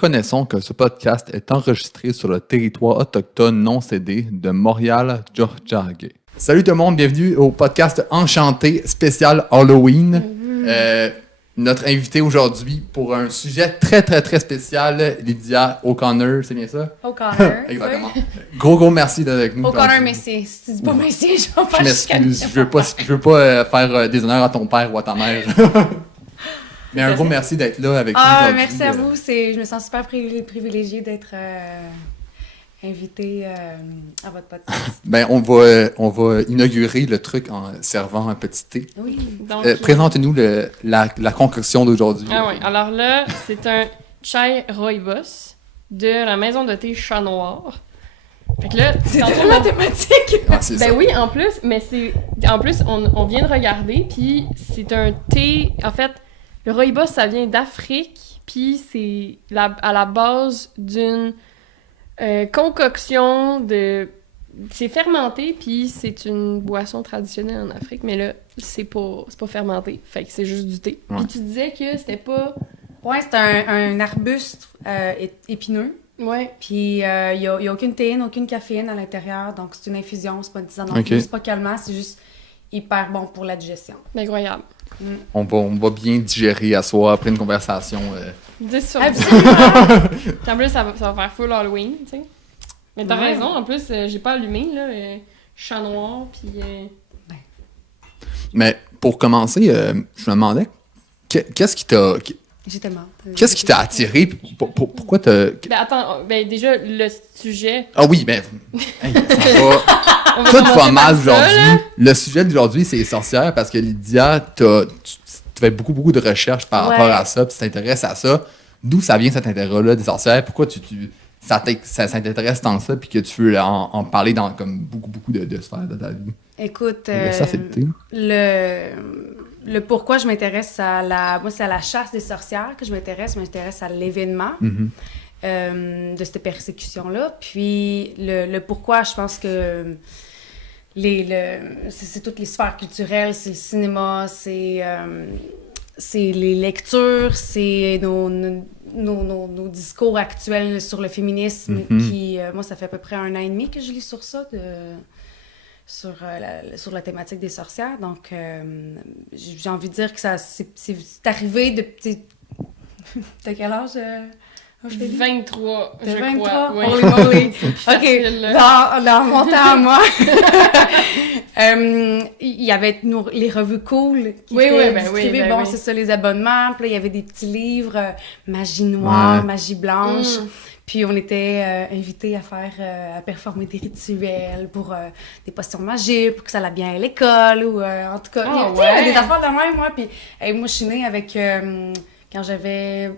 reconnaissons que ce podcast est enregistré sur le territoire autochtone non cédé de Montréal-Tiohtià:ke. Salut tout le monde, bienvenue au podcast Enchanté spécial Halloween. Notre invité aujourd'hui pour un sujet très très très spécial, Lydia O'Connor, c'est bien ça? O'Connor. Exactement. Gros merci d'être avec nous. O'Connor Messier. Si tu dis pas Messier, je vais Je faire m'excuse, je veux pas faire des honneurs à ton père ou à ta mère. Mais un gros merci d'être là avec nous aujourd'hui. Merci à vous. Je me sens super privilégiée d'être invitée à votre podcast. Ben, on va inaugurer le truc en servant un petit thé. Oui. Donc, Présente-nous la concoction d'aujourd'hui. Ah oui, alors là, c'est un chai rooibos de la maison de thé Chat Noir. Fait que là, C'est de la mathématique! C'est ben ça. oui, en plus, mais c'est... En plus, on vient de regarder, puis c'est un thé... En fait, le rooibos, ça vient d'Afrique, puis c'est à la base d'une concoction de... C'est fermenté, puis c'est une boisson traditionnelle en Afrique, mais là, c'est pas fermenté, fait que c'est juste du thé. Ouais. Puis tu disais que c'était pas... Ouais, c'est un arbuste épineux. Ouais. Puis il y a aucune théine, aucune caféine à l'intérieur. Donc c'est une infusion, c'est pas une tisane non Ok. plus, c'est pas calmant, c'est juste hyper bon pour la digestion. Incroyable. On va bien digérer à soi après une conversation. 10 sur 10. Absolument! En plus, ça va faire full Halloween, tu sais. Mais t'as Ouais. raison, en plus, j'ai pas allumé, là, chat noir, puis... Mais pour commencer, je me demandais, qu'est-ce qui t'a attiré? Pourquoi t'as... Ben attends, ben déjà, le sujet... Ah oui, ben... hey, ça va... On va Tout commencer va mal par ça, là. aujourd'hui. Le sujet d'aujourd'hui, c'est les sorcières, parce que Lydia, tu fais beaucoup de recherches par Ouais. rapport à ça, puis tu t'intéresses à ça. D'où ça vient cet intérêt-là des sorcières? Pourquoi ça t'intéresse tant ça, puis que tu veux en parler dans comme beaucoup de sphères de ta vie? Écoute, Ça, c'est le thé. le pourquoi je m'intéresse moi, c'est à la chasse des sorcières que je m'intéresse à l'événement de cette persécution-là. Puis le pourquoi, je pense que c'est toutes les sphères culturelles, c'est le cinéma, c'est les lectures, c'est nos discours actuels sur le féminisme. Qui, moi, ça fait à peu près 1 an et demi que je lis sur ça, sur la thématique des sorcières. Donc, j'ai envie de dire que c'est arrivé de... T'as quel âge? 23, T'as je 23? crois. Oui. Holy moly! Facile, OK, là. dans mon temps à moi, il y avait les revues cool qui étaient distribuées. Ben oui. C'est ça, les abonnements. Puis là, il y avait des petits livres, magie noire, Ouais. magie blanche. Puis on était invités à performer des rituels pour des potions magiques, pour que ça aille bien à l'école, ou en tout cas, Ah, tu sais, ouais. des affaires de même, moi. Puis moi, je suis née avec, quand j'avais,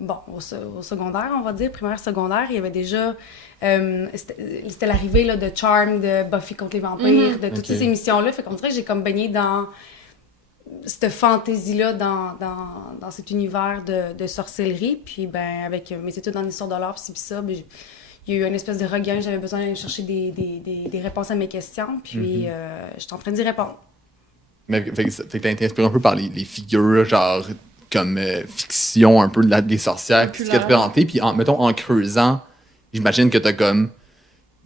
au secondaire, on va dire, primaire, secondaire, il y avait déjà, c'était l'arrivée là, de Charmed, de Buffy contre les vampires, de toutes ces émissions-là. Fait qu'on dirait que j'ai comme baigné dans cette fantaisie-là, dans cet univers de sorcellerie. Puis, ben, avec mes études en histoire de l'art, puis ça, ben, il y a eu une espèce de regain. J'avais besoin d'aller chercher des réponses à mes questions. Puis, j'étais en train d'y répondre. Mais fait que t'as été inspiré un peu par les figures, genre, comme fiction, un peu des sorcières qui se représentaient. Puis, mettons, en creusant, j'imagine que t'as comme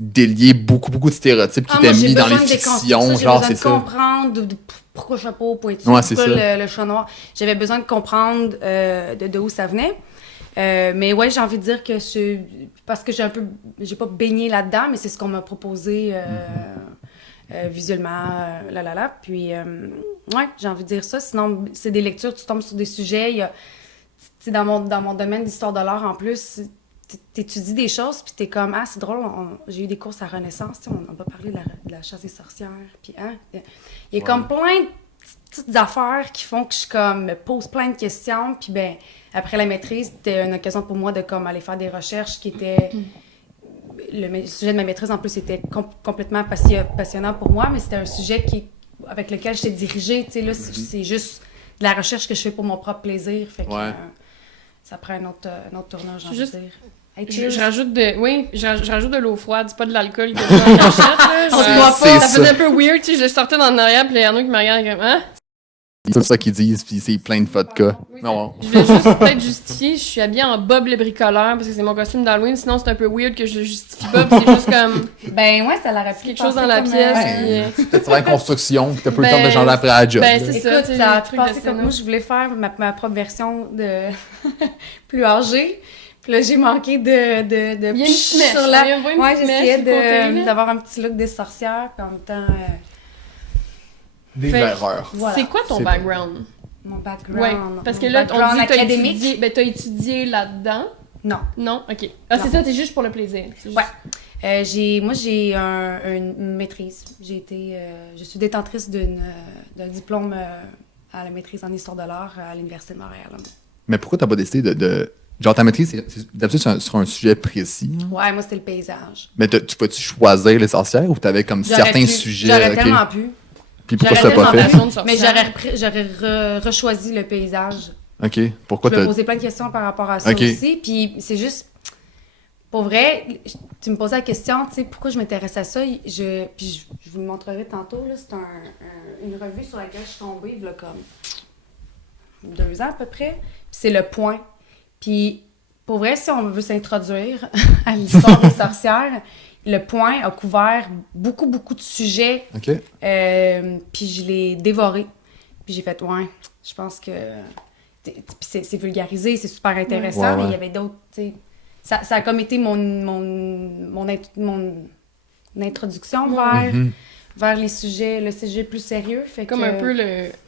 délié beaucoup de stéréotypes qui étaient mis dans les fictions. Genre, c'est ça. J'ai besoin de comprendre pourquoi chapeau, pointu, Ouais, c'est pourquoi ça. le chat noir. J'avais besoin de comprendre de où ça venait. Mais ouais, j'ai envie de dire que parce que j'ai pas baigné là-dedans, mais c'est ce qu'on m'a proposé visuellement, Puis, ouais, j'ai envie de dire ça. Sinon, c'est des lectures, tu tombes sur des sujets. Tu sais, dans mon domaine d'histoire de l'art, en plus, t'étudies des choses, puis t'es comme, ah, c'est drôle, j'ai eu des courses à Renaissance, tu sais, on va parler de la chasse des sorcières, puis il y a comme plein de petites affaires qui font que je comme, me pose plein de questions, puis ben après la maîtrise, c'était une occasion pour moi de comme aller faire des recherches qui étaient... Le sujet de ma maîtrise, en plus, était complètement passionnant pour moi, mais c'était un sujet avec lequel j'étais dirigée, tu sais, là, c'est juste de la recherche que je fais pour mon propre plaisir, fait que ça prend un autre tournage, j'ai envie de dire. Hey, je rajoute je rajoute de l'eau froide, c'est pas de l'alcool que je bois en cachette, là. On se voit pas. Ça faisait un peu weird, tu sais, je le sortais dans le arrière, puis il y en a qui me regardaient comme, hein? C'est ça qu'ils disent, puis c'est plein de vodka. Oui, Non. Je vais juste peut-être justifier, je suis habillée en Bob le bricoleur parce que c'est mon costume d'Halloween, sinon c'est un peu weird que je le justifie pas, pis c'est juste comme Ben, ouais, ça l'aurait pu quelque chose dans la passer pièce. Ouais. Puis, Peut-être la construction, puis t'as pas le Ben, temps de genre après la job. ben, là. c'est ça, Écoute, tu sais, ça a les trucs de passé comme cinéma. moi, je voulais faire ma propre version de plus âgée. Puis là, j'ai manqué de Il y a une petite mèche, sur la... on voit une Ouais, petite mèche j'essayais sur le côté, là. d'avoir un petit look des sorcières, puis en même temps... Des Fait- erreurs. voilà. C'est quoi ton C'est- background? Mon background. Ouais, parce que mon là, on background dit que t'as académique. étudié, ben t'as étudié là-dedans. Non. Non? Ok. Ah, c'est Non. ça, t'es juste pour le plaisir. C'est juste- Ouais. Moi, j'ai une maîtrise. Je suis détentrice d'un diplôme à la maîtrise en histoire de l'art à l'Université de Montréal. Mais pourquoi t'as pas décidé de... Genre, ta maîtrise, d'habitude, c'est sur un sujet précis. Hein? Ouais, moi, c'était le paysage. Mais tu peux-tu choisir les sorcières ou t'avais comme J'aurais certains pu. sujets? J'aurais ok. tellement pu. Puis pourquoi j'aurais tu l'as pas tellement fait? Fondation de sorcière. Mais j'aurais rechoisi le paysage. Ok. Pourquoi Je me t'as... posais plein de questions par rapport à ça Ok. aussi. Puis c'est juste, pour vrai, tu me posais la question, tu sais, pourquoi je m'intéresse à ça. Je vous le montrerai tantôt. Là, c'est une revue sur laquelle je suis tombée il y a comme 2 ans à peu près. Puis c'est Le Point. Puis pour vrai, si on veut s'introduire à l'histoire des sorcières, Le Point a couvert beaucoup, beaucoup de sujets. Ok. Puis je l'ai dévoré. Puis j'ai fait, ouais, je pense que... Puis c'est vulgarisé, c'est super intéressant, Ouais, ouais. mais il y avait d'autres, tu sais... Ça a comme été mon introduction vers, Mhm. vers le sujet plus sérieux. Fait Comme que, un peu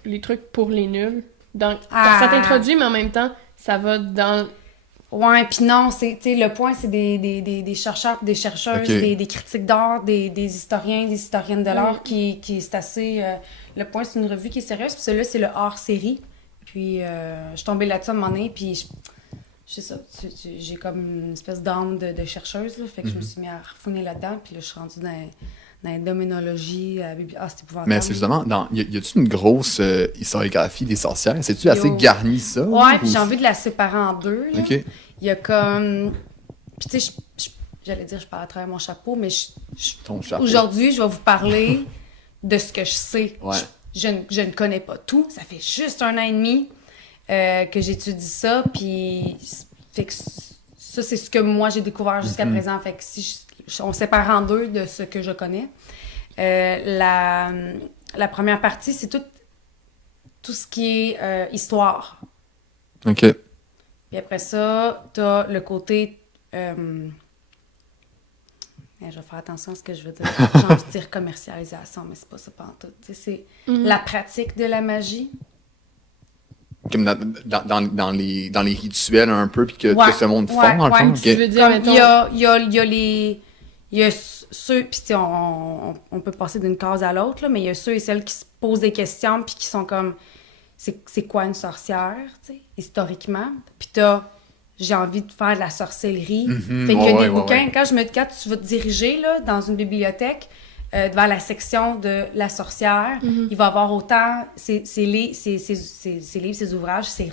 les trucs pour les nuls. Ah. Ça t'introduit, mais en même temps, ça va dans... Ouais, puis non, tu sais, Le Point, c'est des chercheurs, des chercheuses, Ok. des critiques d'art, des historiens, des historiennes de l'art, Oui. qui c'est assez... Le Point, c'est une revue qui est sérieuse, puis celui-là, c'est le hors-série. Puis je suis tombée là-dessus à un moment donné, puis je sais ça, j'ai comme une espèce d'âme de chercheuse, là, fait que je me suis mis à refouiner là-dedans, puis là, je suis rendue dans la dominologie, à la c'est épouvantable. Mais c'est justement, y a-tu une grosse historiographie des sorcières? C'est-tu assez Yo. garni, ça? Ouais, puis ou- j'ai envie de la séparer en deux, là. Ok. Il y a comme... Puis tu sais, j'allais dire, je parle à travers mon chapeau, mais Ton chapeau. aujourd'hui, je vais vous parler de ce que je sais. Ouais. Je ne connais pas tout. Ça fait juste 1 an et demi que j'étudie ça, puis fait que ça, c'est ce que moi, j'ai découvert jusqu'à présent. Fait que si on sépare en deux de ce que je connais. La première partie, c'est tout ce qui est histoire. Ok. Puis après ça, t'as le côté... je vais faire attention à ce que je veux dire. J'ai envie de dire commercialisation, mais c'est pas ça pantoute. Tu sais, c'est la pratique de la magie. Comme dans les rituels un peu, puis que Ouais, tout ce monde font, ouais, dans le ouais. fond. Tu Ok. veux dire, Comme mettons... il y a les... Il y a ceux... Puis tu sais, on peut passer d'une case à l'autre, là, mais il y a ceux et celles qui se posent des questions puis qui sont comme... C'est quoi une sorcière, tu sais, historiquement? Puis j'ai envie de faire de la sorcellerie. Mhm, Fait qu'il y a ouais, des ouais, bouquins. ouais. Quand tu vas te diriger là, dans une bibliothèque vers la section de la sorcière, il va y avoir autant ces livres, ces ouvrages, ces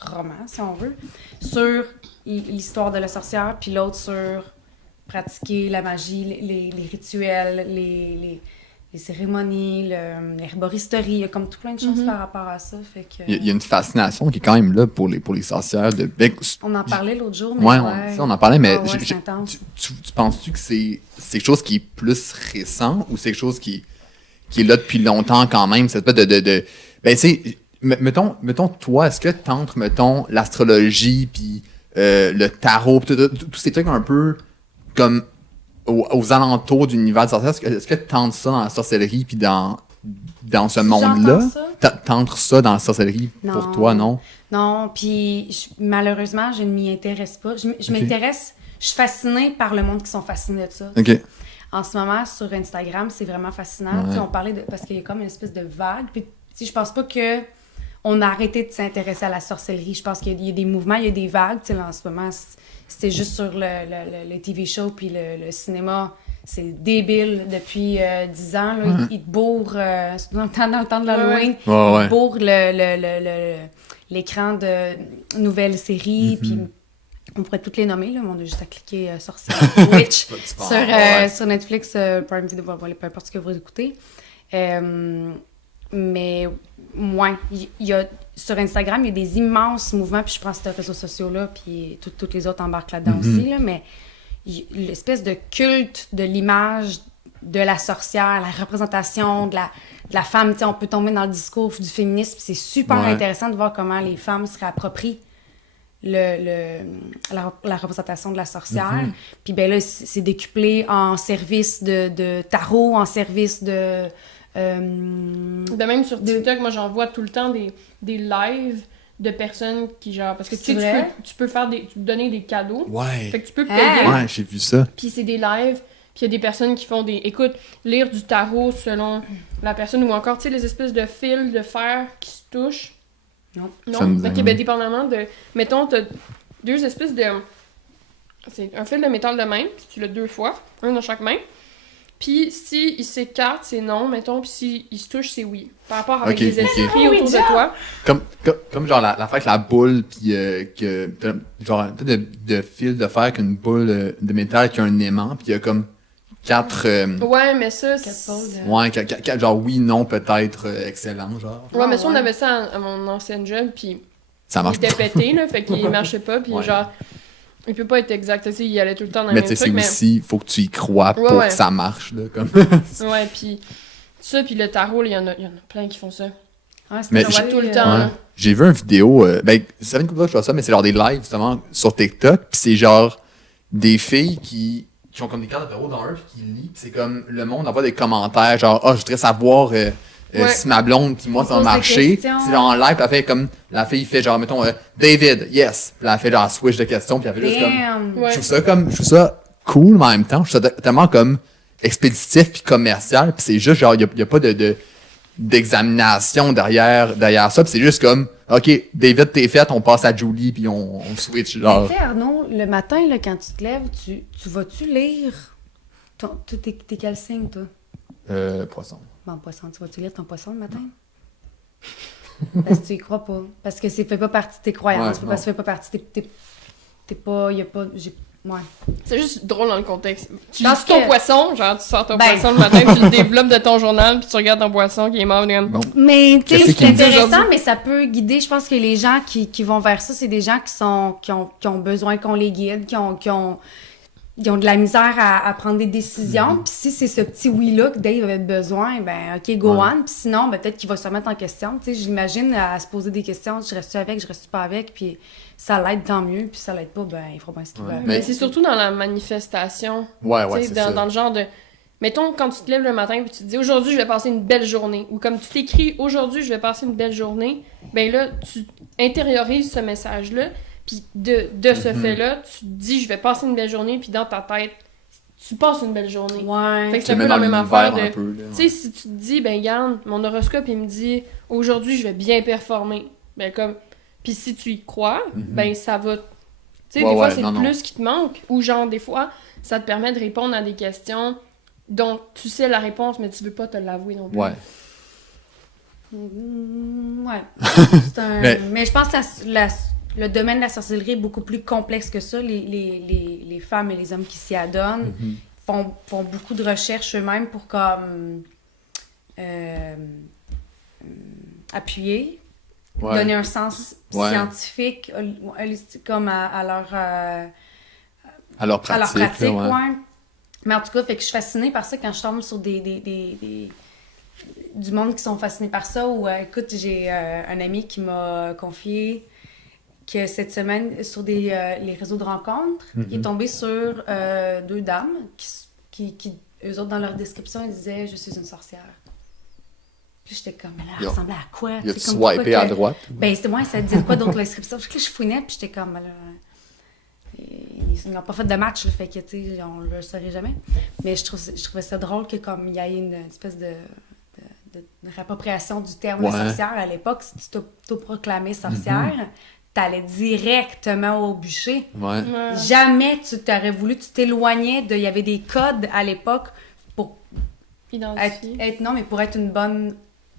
romans, si on veut, sur l'histoire de la sorcière, puis l'autre sur pratiquer la magie, les rituels, les cérémonies, l'herboristerie. Il y a comme tout plein de choses par rapport à ça. Fait que, Il y a une fascination qui est quand même là pour les sorcières. on en parlait l'autre jour, mais Ouais, ouais. on en parlait, mais Ah ouais, c'est intense. tu penses-tu que c'est quelque chose qui est plus récent ou c'est quelque chose qui est là depuis longtemps quand même? C'est pas ben, tu sais, mettons, toi, est-ce que t'entres, mettons, l'astrologie puis le tarot, pis tous ces trucs un peu comme aux alentours de l'univers de sorcière, est-ce que t'entres ça dans la sorcellerie puis dans ce Si monde-là? j'entends ça? T'entres ça dans la sorcellerie pour Non. toi, non? Non, puis malheureusement, je ne m'y intéresse pas. Je m'intéresse, je suis fascinée par le monde qui sont fascinés de ça. OK. En ce moment, sur Instagram, c'est vraiment fascinant. Ouais. Tu sais, on parlait parce qu'il y a comme une espèce de vague. Puis, tu sais, je pense pas que on a arrêté de s'intéresser à la sorcellerie. Je pense qu'il y a des mouvements, il y a des vagues. Tu sais, là, en ce moment, c'était juste sur le TV show puis le cinéma. C'est débile depuis 10 ans. Là. Ils te bourrent, dans le temps de l'Halloween, Ouais. ils bourrent l'écran de nouvelles séries. Puis on pourrait toutes les nommer, là, mais on a juste à cliquer sorcière Witch sur Netflix, Prime Video, peu importe ce que vous écoutez. Mais moins. Il y a, sur Instagram, il y a des immenses mouvements, puis je prends ces réseaux sociaux-là, puis toutes les autres embarquent là-dedans aussi, là, mais l'espèce de culte de l'image de la sorcière, la représentation de la femme, on peut tomber dans le discours du féminisme, c'est super intéressant de voir comment les femmes se réapproprient la représentation de la sorcière. Puis ben là, c'est décuplé en service de tarot, en service de même sur TikTok, moi j'en vois tout le temps des lives de personnes qui genre parce que tu peux faire tu peux donner des cadeaux. Ouais. Fait que tu peux payer. Ouais, j'ai vu ça. Puis c'est des lives, puis il y a des personnes qui font lire du tarot selon la personne ou encore tu sais les espèces de fils de fer qui se touchent. Non. OK, ben dépendamment de mettons t'as deux espèces de c'est un fil de métal de même, puis tu l'as 2 fois, un dans chaque main. Puis si il s'écarte, c'est non, mettons, puis si il se touche, c'est oui. Par rapport avec les esprits autour de toi. Comme genre la avec la boule, puis que genre un peu de fil de fer qu'une boule de métal qui a un aimant, puis il y a comme 4... ouais, mais ça... 4 pôles. Ouais, 4 genre oui, non, peut-être, excellent, genre. Ouais, mais ça, on avait ça à mon ancienne job, puis ça marche il était pété, là, fait qu'il marchait pas, puis genre... Il peut pas être exact, tu sais, il allait tout le temps dans le mais même truc, mais... aussi, faut que tu y crois pour que ça marche, là, comme... ouais, puis ça, puis le tarot, il y en a plein qui font ça. Ouais, mais tout le temps, là. J'ai vu une vidéo, ça fait une couple de fois que je vois ça, mais c'est genre des lives, justement, sur TikTok, puis c'est genre des filles qui ont comme des cartes de tarot dans eux, puis qui lisent, puis c'est comme, le monde envoie des commentaires, genre, je voudrais savoir... si ma blonde puis moi ça va marcher, c'est genre en live, elle fait comme la fille fait genre mettons David, yes, puis elle fait genre switch de questions puis elle fait juste comme je trouve ça cool mais en même temps je trouve ça tellement comme expéditif puis commercial puis c'est juste genre il y a pas d'examination derrière ça puis c'est juste comme OK, David t'es fait, on passe à Julie puis on switch genre. Tu sais Arnaud, le matin là quand tu te lèves, tu vas-tu lire t'es quel signe toi? Poisson. Bon, poisson, tu vas-tu lire ton poisson le matin? Parce que tu y crois pas. Parce que ça fait pas partie de tes croyances. Parce que ça fait pas partie. T'es pas. Y a pas. Ouais. C'est juste drôle dans le contexte. Tu lis ton poisson, genre tu sors ton poisson le matin, tu le développes de ton journal, puis tu regardes ton poisson qui est mort. Bon. Mais tu sais, c'est intéressant, mais ça peut guider. Je pense que les gens qui vont vers ça, c'est des gens qui ont besoin qu'on les guide, qui ont de la misère à prendre des décisions. Puis si c'est ce petit oui-là que Dave avait besoin, ben OK, go on. Puis sinon, ben, peut-être qu'il va se remettre en question. Tu sais, j'imagine à se poser des questions. Je reste avec, je reste pas avec. Puis ça l'aide, tant mieux. Puis ça l'aide pas, ben il fera bien ce qu'il veut. Mais c'est surtout dans la manifestation. Ouais, c'est ça. Dans le genre de... Mettons, quand tu te lèves le matin et tu te dis « Aujourd'hui, je vais passer une belle journée » ou comme tu t'écris « Aujourd'hui, je vais passer une belle journée », ben là, tu intériorises ce message-là. Puis de ce fait-là, tu te dis, je vais passer une belle journée, puis dans ta tête, tu passes une belle journée. Ouais. Fait que c'est un peu la même affaire de... Tu sais, si tu te dis, ben regarde, mon horoscope, il me dit, aujourd'hui, je vais bien performer. Ben comme... Puis si tu y crois, ben ça va... Tu sais, des fois, c'est le plus qui te manque. Ou genre, des fois, ça te permet de répondre à des questions dont tu sais la réponse, mais tu veux pas te l'avouer non plus. Ouais. Ouais. Mais je pense que le domaine de la sorcellerie est beaucoup plus complexe que ça. Les femmes et les hommes qui s'y adonnent font beaucoup de recherches eux-mêmes pour comme appuyer, donner un sens scientifique, holistique comme à leur pratique. Ouais. Mais en tout cas, fait que je suis fascinée par ça quand je tombe sur du monde qui sont fascinés par ça. Ou écoute, j'ai un ami qui m'a confié que cette semaine, sur les réseaux de rencontres, il est tombé sur 2 dames qui, eux autres, dans leur description, ils disaient « Je suis une sorcière ». Puis j'étais comme « Mais là, elle ressemblait à quoi? » Il a swipé à droite? Ben, c'était moi, ça disait quoi d'autre l'inscription? Puis là, je fouinais, puis j'étais comme « Ils n'ont pas fait de match, le fait que, tu sais, on le saurait jamais. » Mais je trouvais ça drôle que comme il y ait une espèce de réappropriation du terme de sorcière à l'époque. Si tu t'autoproclamais sorcière, t'allais directement au bûcher. Ouais. Jamais tu t'aurais voulu, tu t'éloignais de... Il y avait des codes à l'époque pour être non, mais pour être une bonne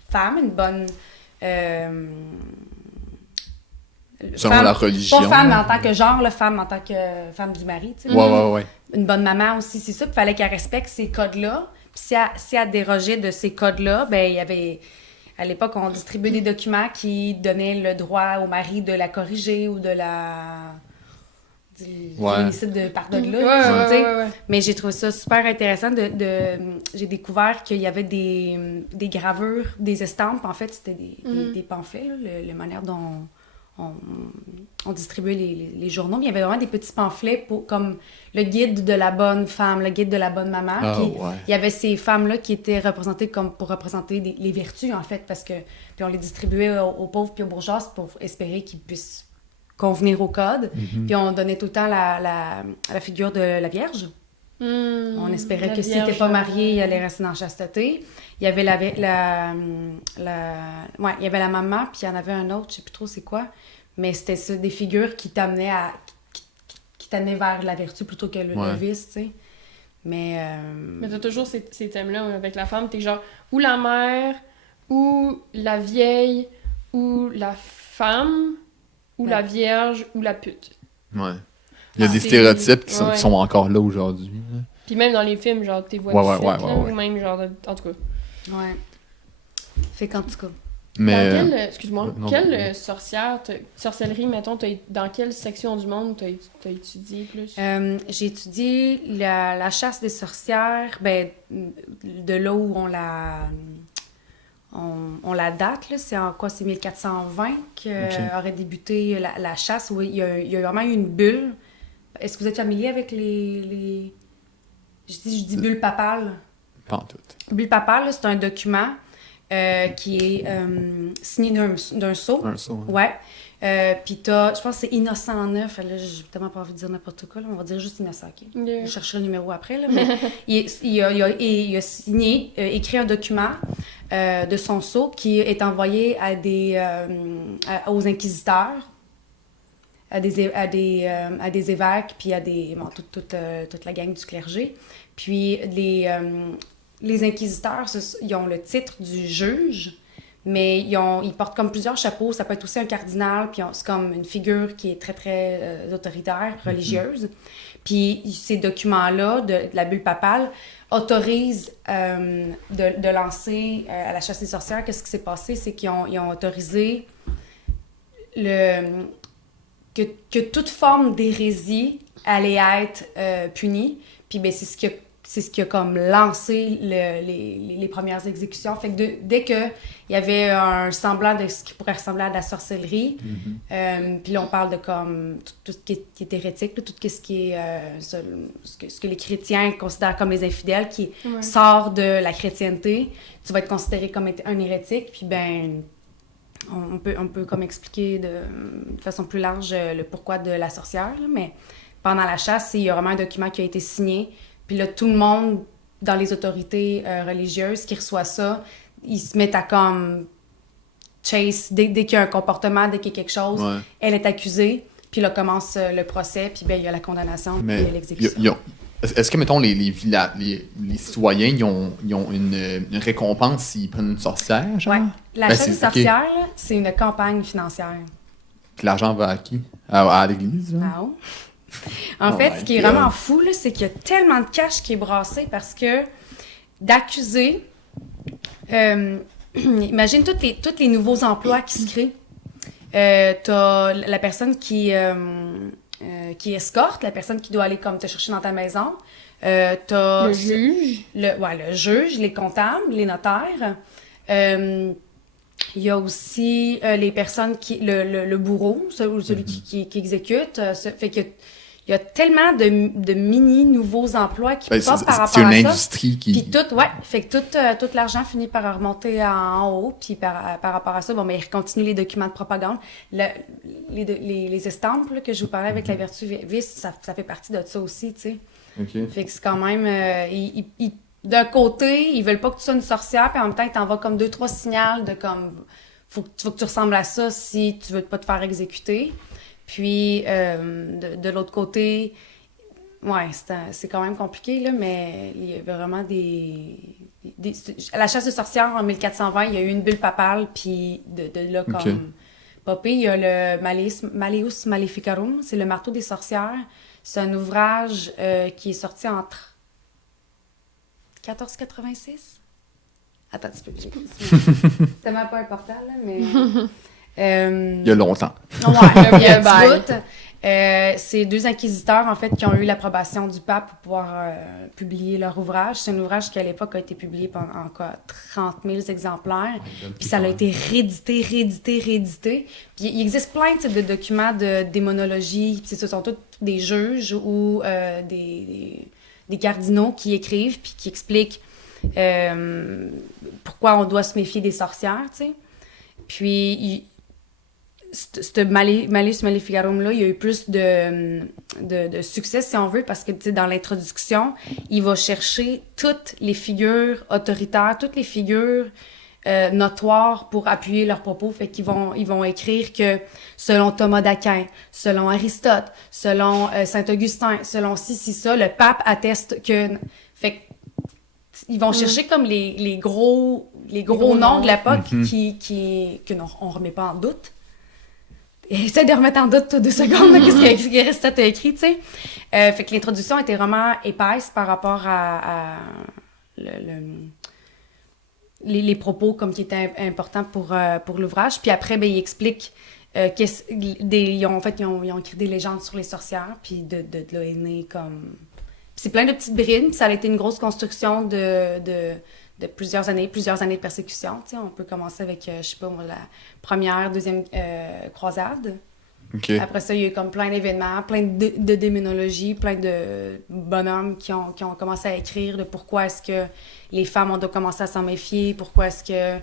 femme, une bonne... selon femme, la religion. Pas femme en tant que genre, femme en tant que femme du mari. Tu sais. Ouais. Une bonne maman aussi, c'est ça. Il fallait qu'elle respecte ces codes-là. Puis si elle dérogeait de ces codes-là, ben il y avait... À l'époque, on distribuait des documents qui donnaient le droit au mari de la corriger ou de la... du féminicide de par de là. Ouais. Mais j'ai trouvé ça super intéressant j'ai découvert qu'il y avait des gravures, des estampes. En fait, c'était des pamphlets, là, la manière dont on distribuait les journaux. Mais il y avait vraiment des petits pamphlets comme le guide de la bonne femme, le guide de la bonne maman. Puis il y avait ces femmes-là qui étaient représentées comme pour représenter les vertus, en fait, parce que puis on les distribuait aux pauvres puis aux bourgeois pour espérer qu'ils puissent convenir au code. Puis on donnait tout le temps la figure de la Vierge. On espérait que si t'étais pas marié, il allait rester dans la chasteté. Il y avait il y avait la maman, puis il y en avait un autre, je sais plus trop c'est quoi. Mais c'était ça, des figures qui t'amenaient qui t'amenaient vers la vertu plutôt que le vice, tu sais. Mais t'as toujours ces thèmes-là avec la femme. T'es genre, ou la mère, ou la vieille, ou la femme, ou la vierge, ou la pute. Ouais. Il y a des stéréotypes qui sont encore là aujourd'hui. Là. Puis même dans les films, genre, t'es vois ou même genre, en tout cas. Ouais. Fait qu'en tout cas. Mais... Quelle sorcellerie, mettons, dans quelle section du monde t'as étudié plus? J'ai étudié la chasse des sorcières, de là où on la date, là, c'est en quoi? C'est 1420 qu'aurait débuté la chasse, où il y a vraiment eu une bulle. Est-ce que vous êtes familier avec les... Je dis bulle papale. Pas en tout. Bulle papale, là, c'est un document qui est signé d'un sceau. Un sceau, ouais. Puis je pense que c'est Innocent 9. Là, j'ai tellement pas envie de dire n'importe quoi. Là, on va dire juste Innocent, OK? Je chercherai le numéro après. Là, mais il a signé, écrit un document de son sceau qui est envoyé aux inquisiteurs, à des évêques, puis à toute la gang du clergé. Puis les inquisiteurs, ils ont le titre du juge, mais ils portent comme plusieurs chapeaux. Ça peut être aussi un cardinal, puis c'est comme une figure qui est très, très autoritaire, religieuse. Puis ces documents-là, de la bulle papale, autorisent de lancer à la chasse des sorcières. Qu'est-ce qui s'est passé? C'est qu'ils ont autorisé que toute forme d'hérésie allait être punie. Puis c'est ce qui a comme lancé les premières exécutions. Fait que dès qu'il y avait un semblant de ce qui pourrait ressembler à de la sorcellerie, puis là on parle de comme tout ce qui est hérétique, tout ce qui est ce que les chrétiens considèrent comme les infidèles, qui sort de la chrétienté, tu vas être considéré comme un hérétique, puis on peut comme expliquer de façon plus large le pourquoi de la sorcière, là, mais pendant la chasse, il y a vraiment un document qui a été signé. Puis là, tout le monde dans les autorités religieuses qui reçoit ça, ils se mettent à comme chase. Dès qu'il y a un comportement, dès qu'il y a quelque chose, elle est accusée. Puis là commence le procès, puis il y a la condamnation, puis il y a l'exécution. Est-ce que, mettons, les citoyens, ils ont une récompense s'ils prennent une sorcière, genre? Oui. La chasse des sorcières, c'est une campagne financière. L'argent va à qui? À l'église, là? Ah, En fait, ce qui est vraiment fou, là, c'est qu'il y a tellement de cash qui est brassé parce que d'accuser... imagine tous les nouveaux emplois qui se créent. T'as la personne qui escorte, la personne qui doit aller comme te chercher dans ta maison. T'as le juge. Le juge, les comptables, les notaires. Il y a aussi les personnes le bourreau, celui qui exécute. Fait que il y a tellement de mini nouveaux emplois qui passent par rapport à ça. C'est une industrie qui... Puis fait que tout l'argent finit par remonter en haut. Puis par rapport à ça, ils continuent les documents de propagande. Les estampes là, que je vous parlais avec la vertu vice, ça fait partie de ça aussi, tu sais. Okay. Fait que c'est quand même... d'un côté, ils veulent pas que tu sois une sorcière, puis en même temps, ils t'envoient comme 2-3 signaux de comme... Faut que tu ressembles à ça si tu veux pas te faire exécuter. Puis, de l'autre côté, c'est quand même compliqué, là, mais il y a vraiment à la chasse de sorcières, en 1420, il y a eu une bulle papale, puis de là, comme popé, il y a le Malleus Maleficarum, c'est le marteau des sorcières. C'est un ouvrage qui est sorti entre 1486 Attends, tu peux. C'est tellement pas important, là, mais. Il y a longtemps. Ouais, il y a un petit bout. C'est 2 inquisiteurs, en fait, qui ont eu l'approbation du pape pour pouvoir publier leur ouvrage. C'est un ouvrage qui, à l'époque, a été publié en quoi, 30 000 exemplaires. Puis ça a été réédité. Puis il existe plein de documents de démonologie. Puis ce sont tous des juges ou des cardinaux qui écrivent puis qui expliquent pourquoi on doit se méfier des sorcières, tu sais. Puis, ce Malleus Maleficarum-là, il y a eu plus de succès, si on veut, parce que, tu sais, dans l'introduction, il va chercher toutes les figures autoritaires, toutes les figures notoires pour appuyer leurs propos. Fait qu'ils vont écrire que, selon Thomas d'Aquin, selon Aristote, selon Saint-Augustin, selon ça, le pape atteste que... Fait que, ils vont chercher comme les gros noms de l'époque que on remet pas en doute. Essaye de remettre en doute 2 secondes qu'est-ce qui Aristote a écrit, tu sais. Fait que l'introduction était vraiment épaisse par rapport à les propos comme qui étaient importants pour l'ouvrage. Puis après, ben, il explique ils ont écrit des légendes sur les sorcières, puis de là est né comme... C'est plein de petites brines, puis ça a été une grosse construction de plusieurs années de persécution. Tu sais, on peut commencer avec, je sais pas, la première, deuxième croisade. Okay. Après ça, il y a eu comme plein d'événements, plein de démonologie, plein de bonhommes qui ont commencé à écrire de pourquoi est-ce que les femmes, on doit commencer à s'en méfier, pourquoi est-ce que...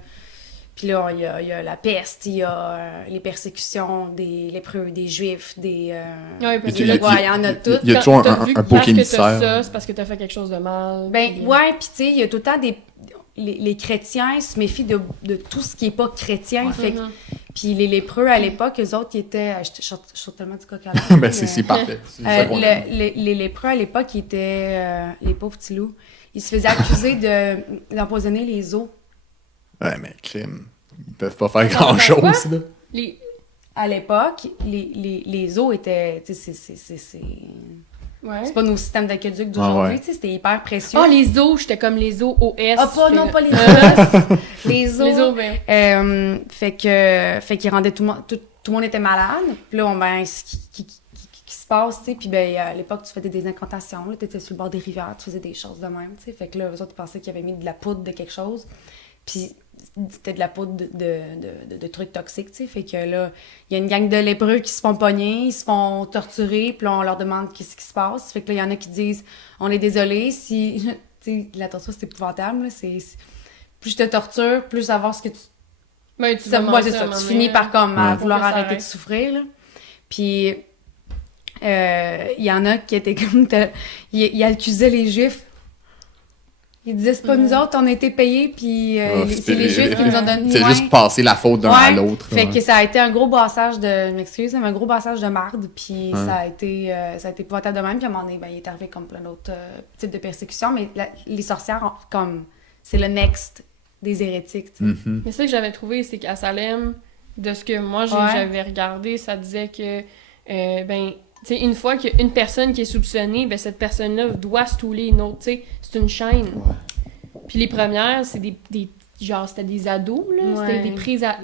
Puis là, il y a la peste, il y a les persécutions des lépreux, des juifs, des... Ouais, il y en a toutes. Il y a toujours un pot qui me sert. Ça, c'est parce que t'as fait quelque chose de mal. Ben, ouais, puis tu sais, il y a tout le temps les chrétiens se méfient de tout ce qui est pas chrétien. Ouais. Fait que, puis les lépreux, à l'époque, eux autres, ils étaient... Je sors tellement du coq à l'âne. Ben, c'est parfait. Les lépreux, à l'époque, ils étaient... les pauvres petits loups. Ils se faisaient accuser d'empoisonner les eaux. Ouais, mais crime. Ils peuvent pas faire grand-chose, là. À l'époque, les eaux étaient... Tu sais, c'est... Ouais. C'est pas nos systèmes d'aqueduc d'aujourd'hui, tu sais, c'était hyper précieux. Ah, les eaux, j'étais comme les eaux OS. Ah, pas les os. Les eaux. Les eaux, ben. Fait qu'ils rendaient tout le monde était malade. Puis là, ben, ce qui se passe, tu sais, puis ben, à l'époque, tu faisais des incantations, là, t'étais sur le bord des rivières, tu faisais des choses de même, tu sais. Fait que là, eux autres, ils pensaient qu'ils avaient mis de la poudre de quelque chose. Puis c'était de la poudre de trucs toxiques, tu sais. Fait que là, il y a une gang de lépreux qui se font pogner, ils se font torturer, puis là, on leur demande qu'est-ce qui se passe. Fait que là, il y en a qui disent « On est désolé, si... » Tu sais, la torture, c'est épouvantable, là. Plus je te torture, plus savoir ce que tu... Ben, tu finis par comme vouloir arrêter de souffrir, là. Puis, il y en a qui étaient comme... Ils accusaient les Juifs. Ils disaient, c'est pas nous autres, on a été payés, puis c'est les Juifs qui nous ont donné... C'est juste passer la faute d'un à l'autre. Fait que ça a été un gros bassage de... un gros bassage de marde, puis ça a été épouvantable de même. Puis à un moment donné, ben, il est arrivé comme plein d'autres types de persécutions, mais les sorcières, comme... C'est le next des hérétiques, tu sais. Mm-hmm. Mais ça que j'avais trouvé, c'est qu'à Salem, de ce que moi j'avais regardé, ça disait que, ben... Tu sais, une fois qu'il y a une personne qui est soupçonnée, ben cette personne-là doit stouler une autre, tu sais. C'est une chaîne. Ouais. Puis les premières, c'est genre, c'était des ados, là. Ouais. C'était des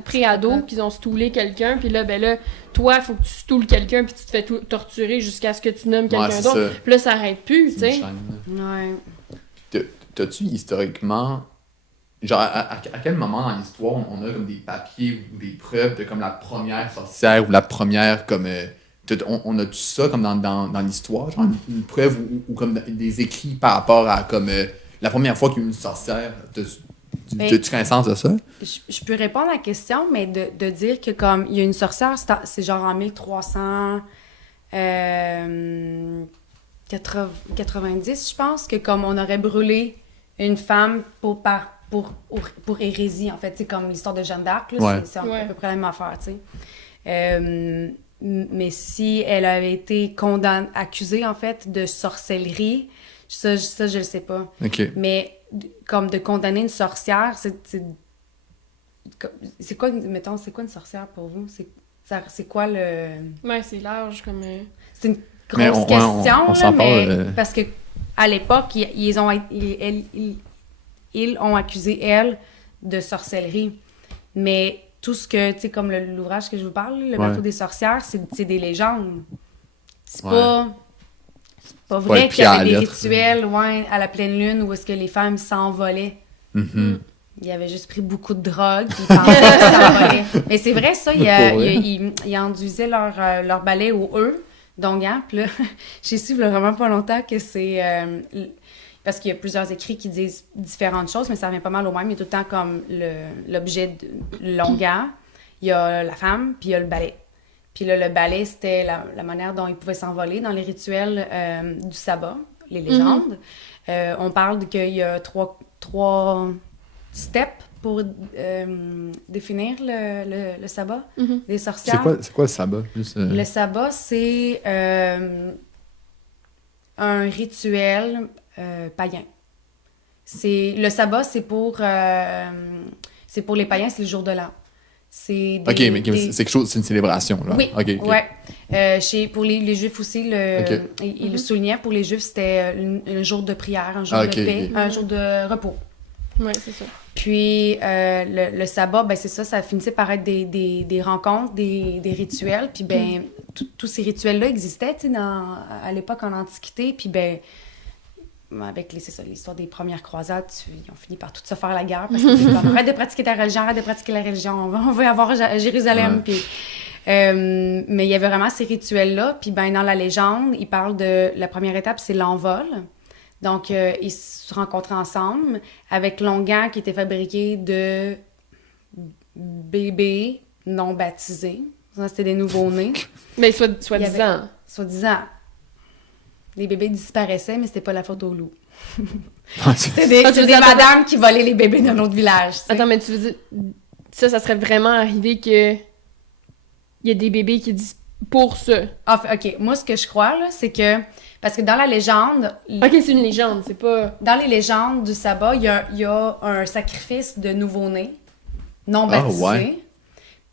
pré-ados, puis ils ont stoulé quelqu'un, puis là, ben là, toi, il faut que tu stoules quelqu'un, puis tu te fais torturer jusqu'à ce que tu nommes quelqu'un d'autre. Puis là, ça arrête plus, tu sais. Ouais. T'as-tu historiquement... Genre, à quel moment dans l'histoire on a comme des papiers ou des preuves de comme la première sorcière ou la première comme... on a tout ça comme dans l'histoire, genre une preuve ou comme des écrits par rapport à comme la première fois qu'il y a eu une sorcière. As-tu connaissance de ça? Je peux répondre à la question, mais de dire que comme il y a une sorcière, c'est genre en 1390, je pense, que comme on aurait brûlé une femme pour hérésie, en fait. C'est comme l'histoire de Jeanne d'Arc, là, c'est à peu près la même affaire, tu sais. Mais si elle avait été accusée, en fait, de sorcellerie, ça je le sais pas. Okay. Mais comme de condamner une sorcière, c'est quoi, mettons, c'est quoi une sorcière pour vous? C'est quoi le... Ouais, c'est large comme... C'est une grosse question, mais parce que à l'époque, ils ont accusé elle de sorcellerie. Mais tout ce que, tu sais, comme l'ouvrage que je vous parle, Le bateau des sorcières, c'est des légendes. C'est pas vrai qu'il y avait des rituels à la pleine lune où est-ce que les femmes s'envolaient. Mm-hmm. Ils avaient juste pris beaucoup de drogue puis ils pensaient qu'ils s'envolaient. Mais c'est vrai, ça, ils enduisaient leur balai au E, d'Onguent. Puis là, j'ai su vraiment pas longtemps que c'est... parce qu'il y a plusieurs écrits qui disent différentes choses, mais ça revient pas mal au même. Il y a tout le temps comme l'objet de l'Onguent, il y a la femme, puis il y a le balai. Puis là, le balai, c'était la manière dont ils pouvaient s'envoler dans les rituels du sabbat, les légendes. On parle qu'il y a trois steps pour définir le sabbat des sorcières. C'est quoi le sabbat? Le sabbat, c'est un rituel païen. Le sabbat, c'est pour les païens, c'est le jour de l'an. C'est quelque chose, c'est une célébration, là. Oui, ouais. Pour les Juifs aussi, ils le soulignaient, pour les Juifs, c'était un jour de prière, un jour de paix, un jour de repos. Oui, c'est ça. Puis le sabbat, ben c'est ça finissait par être des rencontres, des rituels. Puis ben tous ces rituels-là existaient, tu sais, à l'époque en Antiquité. Puis ben avec l'histoire des premières croisades, ils ont fini par tout se faire la guerre parce que arrête de pratiquer ta religion, arrête de pratiquer la religion, on va avoir Jérusalem. Puis, mais il y avait vraiment ces rituels-là. Puis ben dans la légende, ils parlent de la première étape, c'est l'envol. Donc, ils se rencontraient ensemble avec l'onguent qui était fabriqué de bébés non baptisés. Ça, c'était des nouveau-nés. Mais soi-disant. Soi-disant. Les bébés disparaissaient, mais c'était pas la faute au loup. C'était des madames qui volaient les bébés d'un autre village. T'sais. Attends, mais tu veux dire... Ça serait vraiment arrivé que... Il y a des bébés qui disent pour ça. Ah, OK. Moi, ce que je crois, là, c'est que... Parce que dans la légende... OK, c'est une légende, c'est pas... Dans les légendes du sabbat, il y a un sacrifice de nouveau-né, non baptisé. Ah, ouais.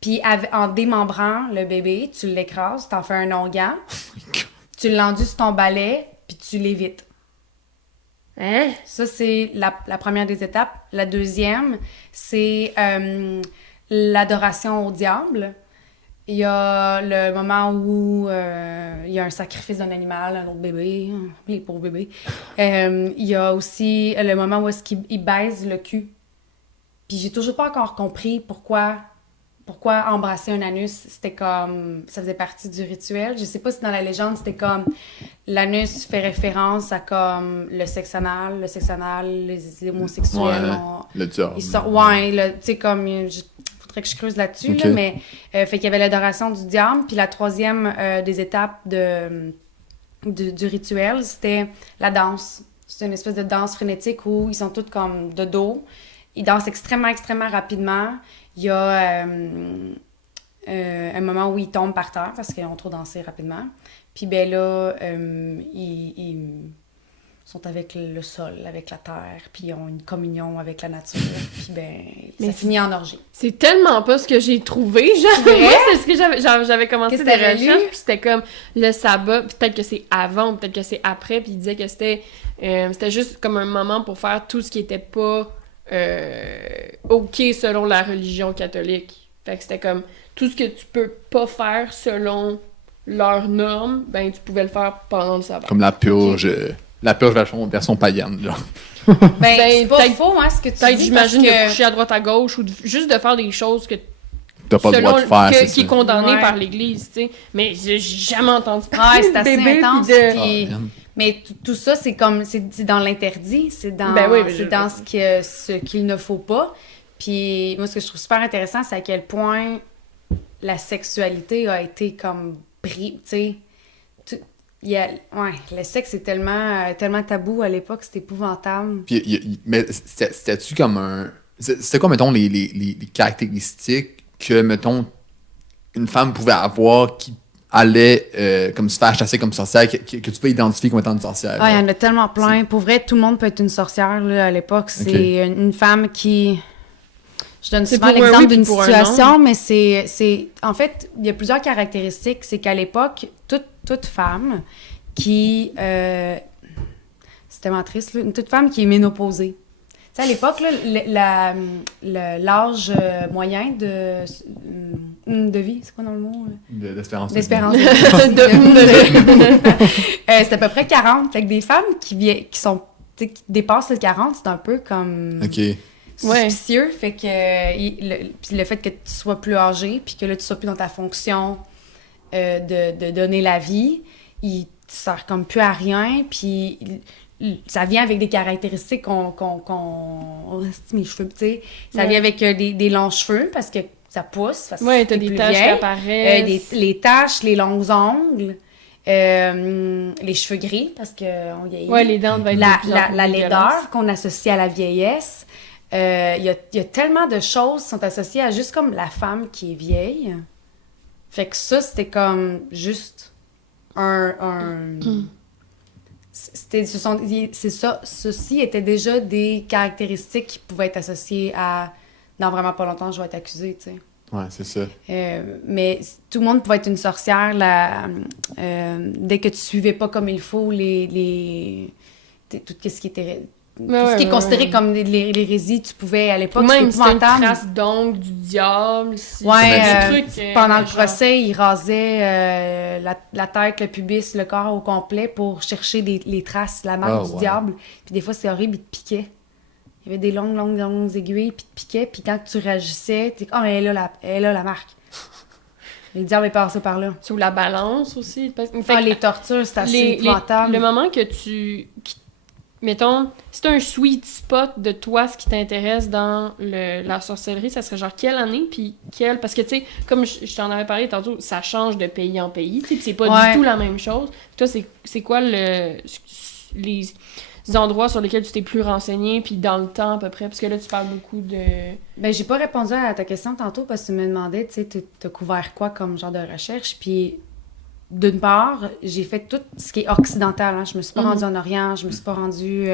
Puis en démembrant le bébé, tu l'écrases, t'en fais un onguent, tu l'enduis sur ton balai, puis tu l'évites. Hein? Ça, c'est la première des étapes. La deuxième, c'est l'adoration au diable. Il y a le moment où il y a un sacrifice d'un animal, un autre bébé, les pauvres bébés. Il y a aussi le moment où est-ce qu'il baise le cul. Puis j'ai toujours pas encore compris pourquoi embrasser un anus, c'était comme... Ça faisait partie du rituel. Je sais pas si dans la légende, c'était comme... L'anus fait référence à comme le sexe anal, les homosexuels. Le diable. Tu sais, comme... Faudrait que je creuse là-dessus, okay. Là, mais... fait qu'il y avait l'adoration du diable. Puis la troisième des étapes du rituel, c'était la danse. C'est une espèce de danse frénétique où ils sont tous comme de dos. Ils dansent extrêmement, extrêmement rapidement. Il y a un moment où ils tombent par terre parce qu'ils ont trop dansé rapidement. Puis ben là, ils sont avec le sol, avec la terre, puis ils ont une communion avec la nature. Puis ben, ça finit en orgie. C'est tellement pas ce que j'ai trouvé. Moi, c'est ce que j'avais commencé des recherches, puis c'était comme le sabbat, puis peut-être que c'est avant, peut-être que c'est après, puis il disait que c'était juste comme un moment pour faire tout ce qui était pas... OK selon la religion catholique. Fait que c'était comme tout ce que tu peux pas faire selon leurs normes, ben tu pouvais le faire pendant le sabbat. Comme la purge version païenne, genre. Ben c'est pas faux, hein, ce que tu dis. Peut-être, j'imagine, de coucher à droite à gauche ou juste de faire des choses que t'as pas le droit de faire, qui est condamné par l'Église, tu sais. Mais j'ai jamais entendu parler de bébé. C'est assez intense. Mais tout ça, c'est comme... C'est dans l'interdit. C'est dans, dans ce qu'il ne faut pas. Puis moi, ce que je trouve super intéressant, c'est à quel point la sexualité a été comme pris, tu sais... le sexe est tellement tabou à l'époque, c'était épouvantable. Puis, mais c'était-tu comme un... C'était quoi, mettons, les caractéristiques que, mettons, une femme pouvait avoir qui allait comme se faire chasser comme sorcière, que tu peux identifier comme étant une sorcière? Ah, il y en a tellement plein. Pour vrai, tout le monde peut être une sorcière là, à l'époque. C'est une femme qui... Je donne souvent l'exemple d'une situation, mais c'est... En fait, il y a plusieurs caractéristiques. C'est qu'à l'époque, toute femme qui... c'est tellement triste, là. Toute femme qui est ménopausée. sais, à l'époque, là, l'âge moyen de vie, c'est quoi dans le mot? D'espérance. D'espérance de vie. C'est à peu près 40. Fait que des femmes qui sont, tu sais, qui dépassent les 40, c'est un peu comme... OK. Suspicieux. Fait que puis le fait que tu sois plus âgé, puis que là, tu sois plus dans ta fonction de donner la vie, il te sert comme plus à rien, puis ça vient avec des caractéristiques mes cheveux, tu sais, ça vient avec des longs cheveux, parce que ça pousse, parce que t'as des taches qui apparaissent. les taches, les longs ongles, les cheveux gris, parce qu'on vieillit. Ouais, les dents vont être la laideur qu'on associe à la vieillesse. Il y a tellement de choses qui sont associées à juste comme la femme qui est vieille. Fait que ça, c'était comme juste ceci était déjà des caractéristiques qui pouvaient être associées à dans vraiment pas longtemps, je vais être accusée, tu sais. Ouais, c'est ça. Mais tout le monde pouvait être une sorcière dès que tu suivais pas comme il faut tout ce qui était... Tout ce qui est considéré comme l'hérésie, tu pouvais, à l'époque, même c'était une trace d'ongle du diable. Pendant le procès, ils rasaient la tête, le pubis, le corps au complet pour chercher les traces, la marque du diable. Puis des fois, c'est horrible, ils te piquaient. Il y avait des longues aiguilles, puis ils te piquaient. Puis quand tu réagissais, t'es comme « elle est là, la marque. » Le diable est passé par là. Sur la balance aussi. Les tortures, c'est assez épouvantable. Le moment que mettons, c'est un sweet spot de toi, ce qui t'intéresse dans la sorcellerie, ça serait genre quelle année, puis quelle... Parce que, tu sais, comme je t'en avais parlé tantôt, ça change de pays en pays, tu sais, c'est pas du tout la même chose. Toi, c'est quoi les endroits sur lesquels tu t'es plus renseigné, puis dans le temps, à peu près? Parce que là, tu parles beaucoup de... Ben, j'ai pas répondu à ta question tantôt, parce que tu me demandais, tu sais, t'as couvert quoi comme genre de recherche, puis... D'une part, j'ai fait tout ce qui est occidental. Hein. Je me suis pas rendue en Orient, je me suis pas rendue...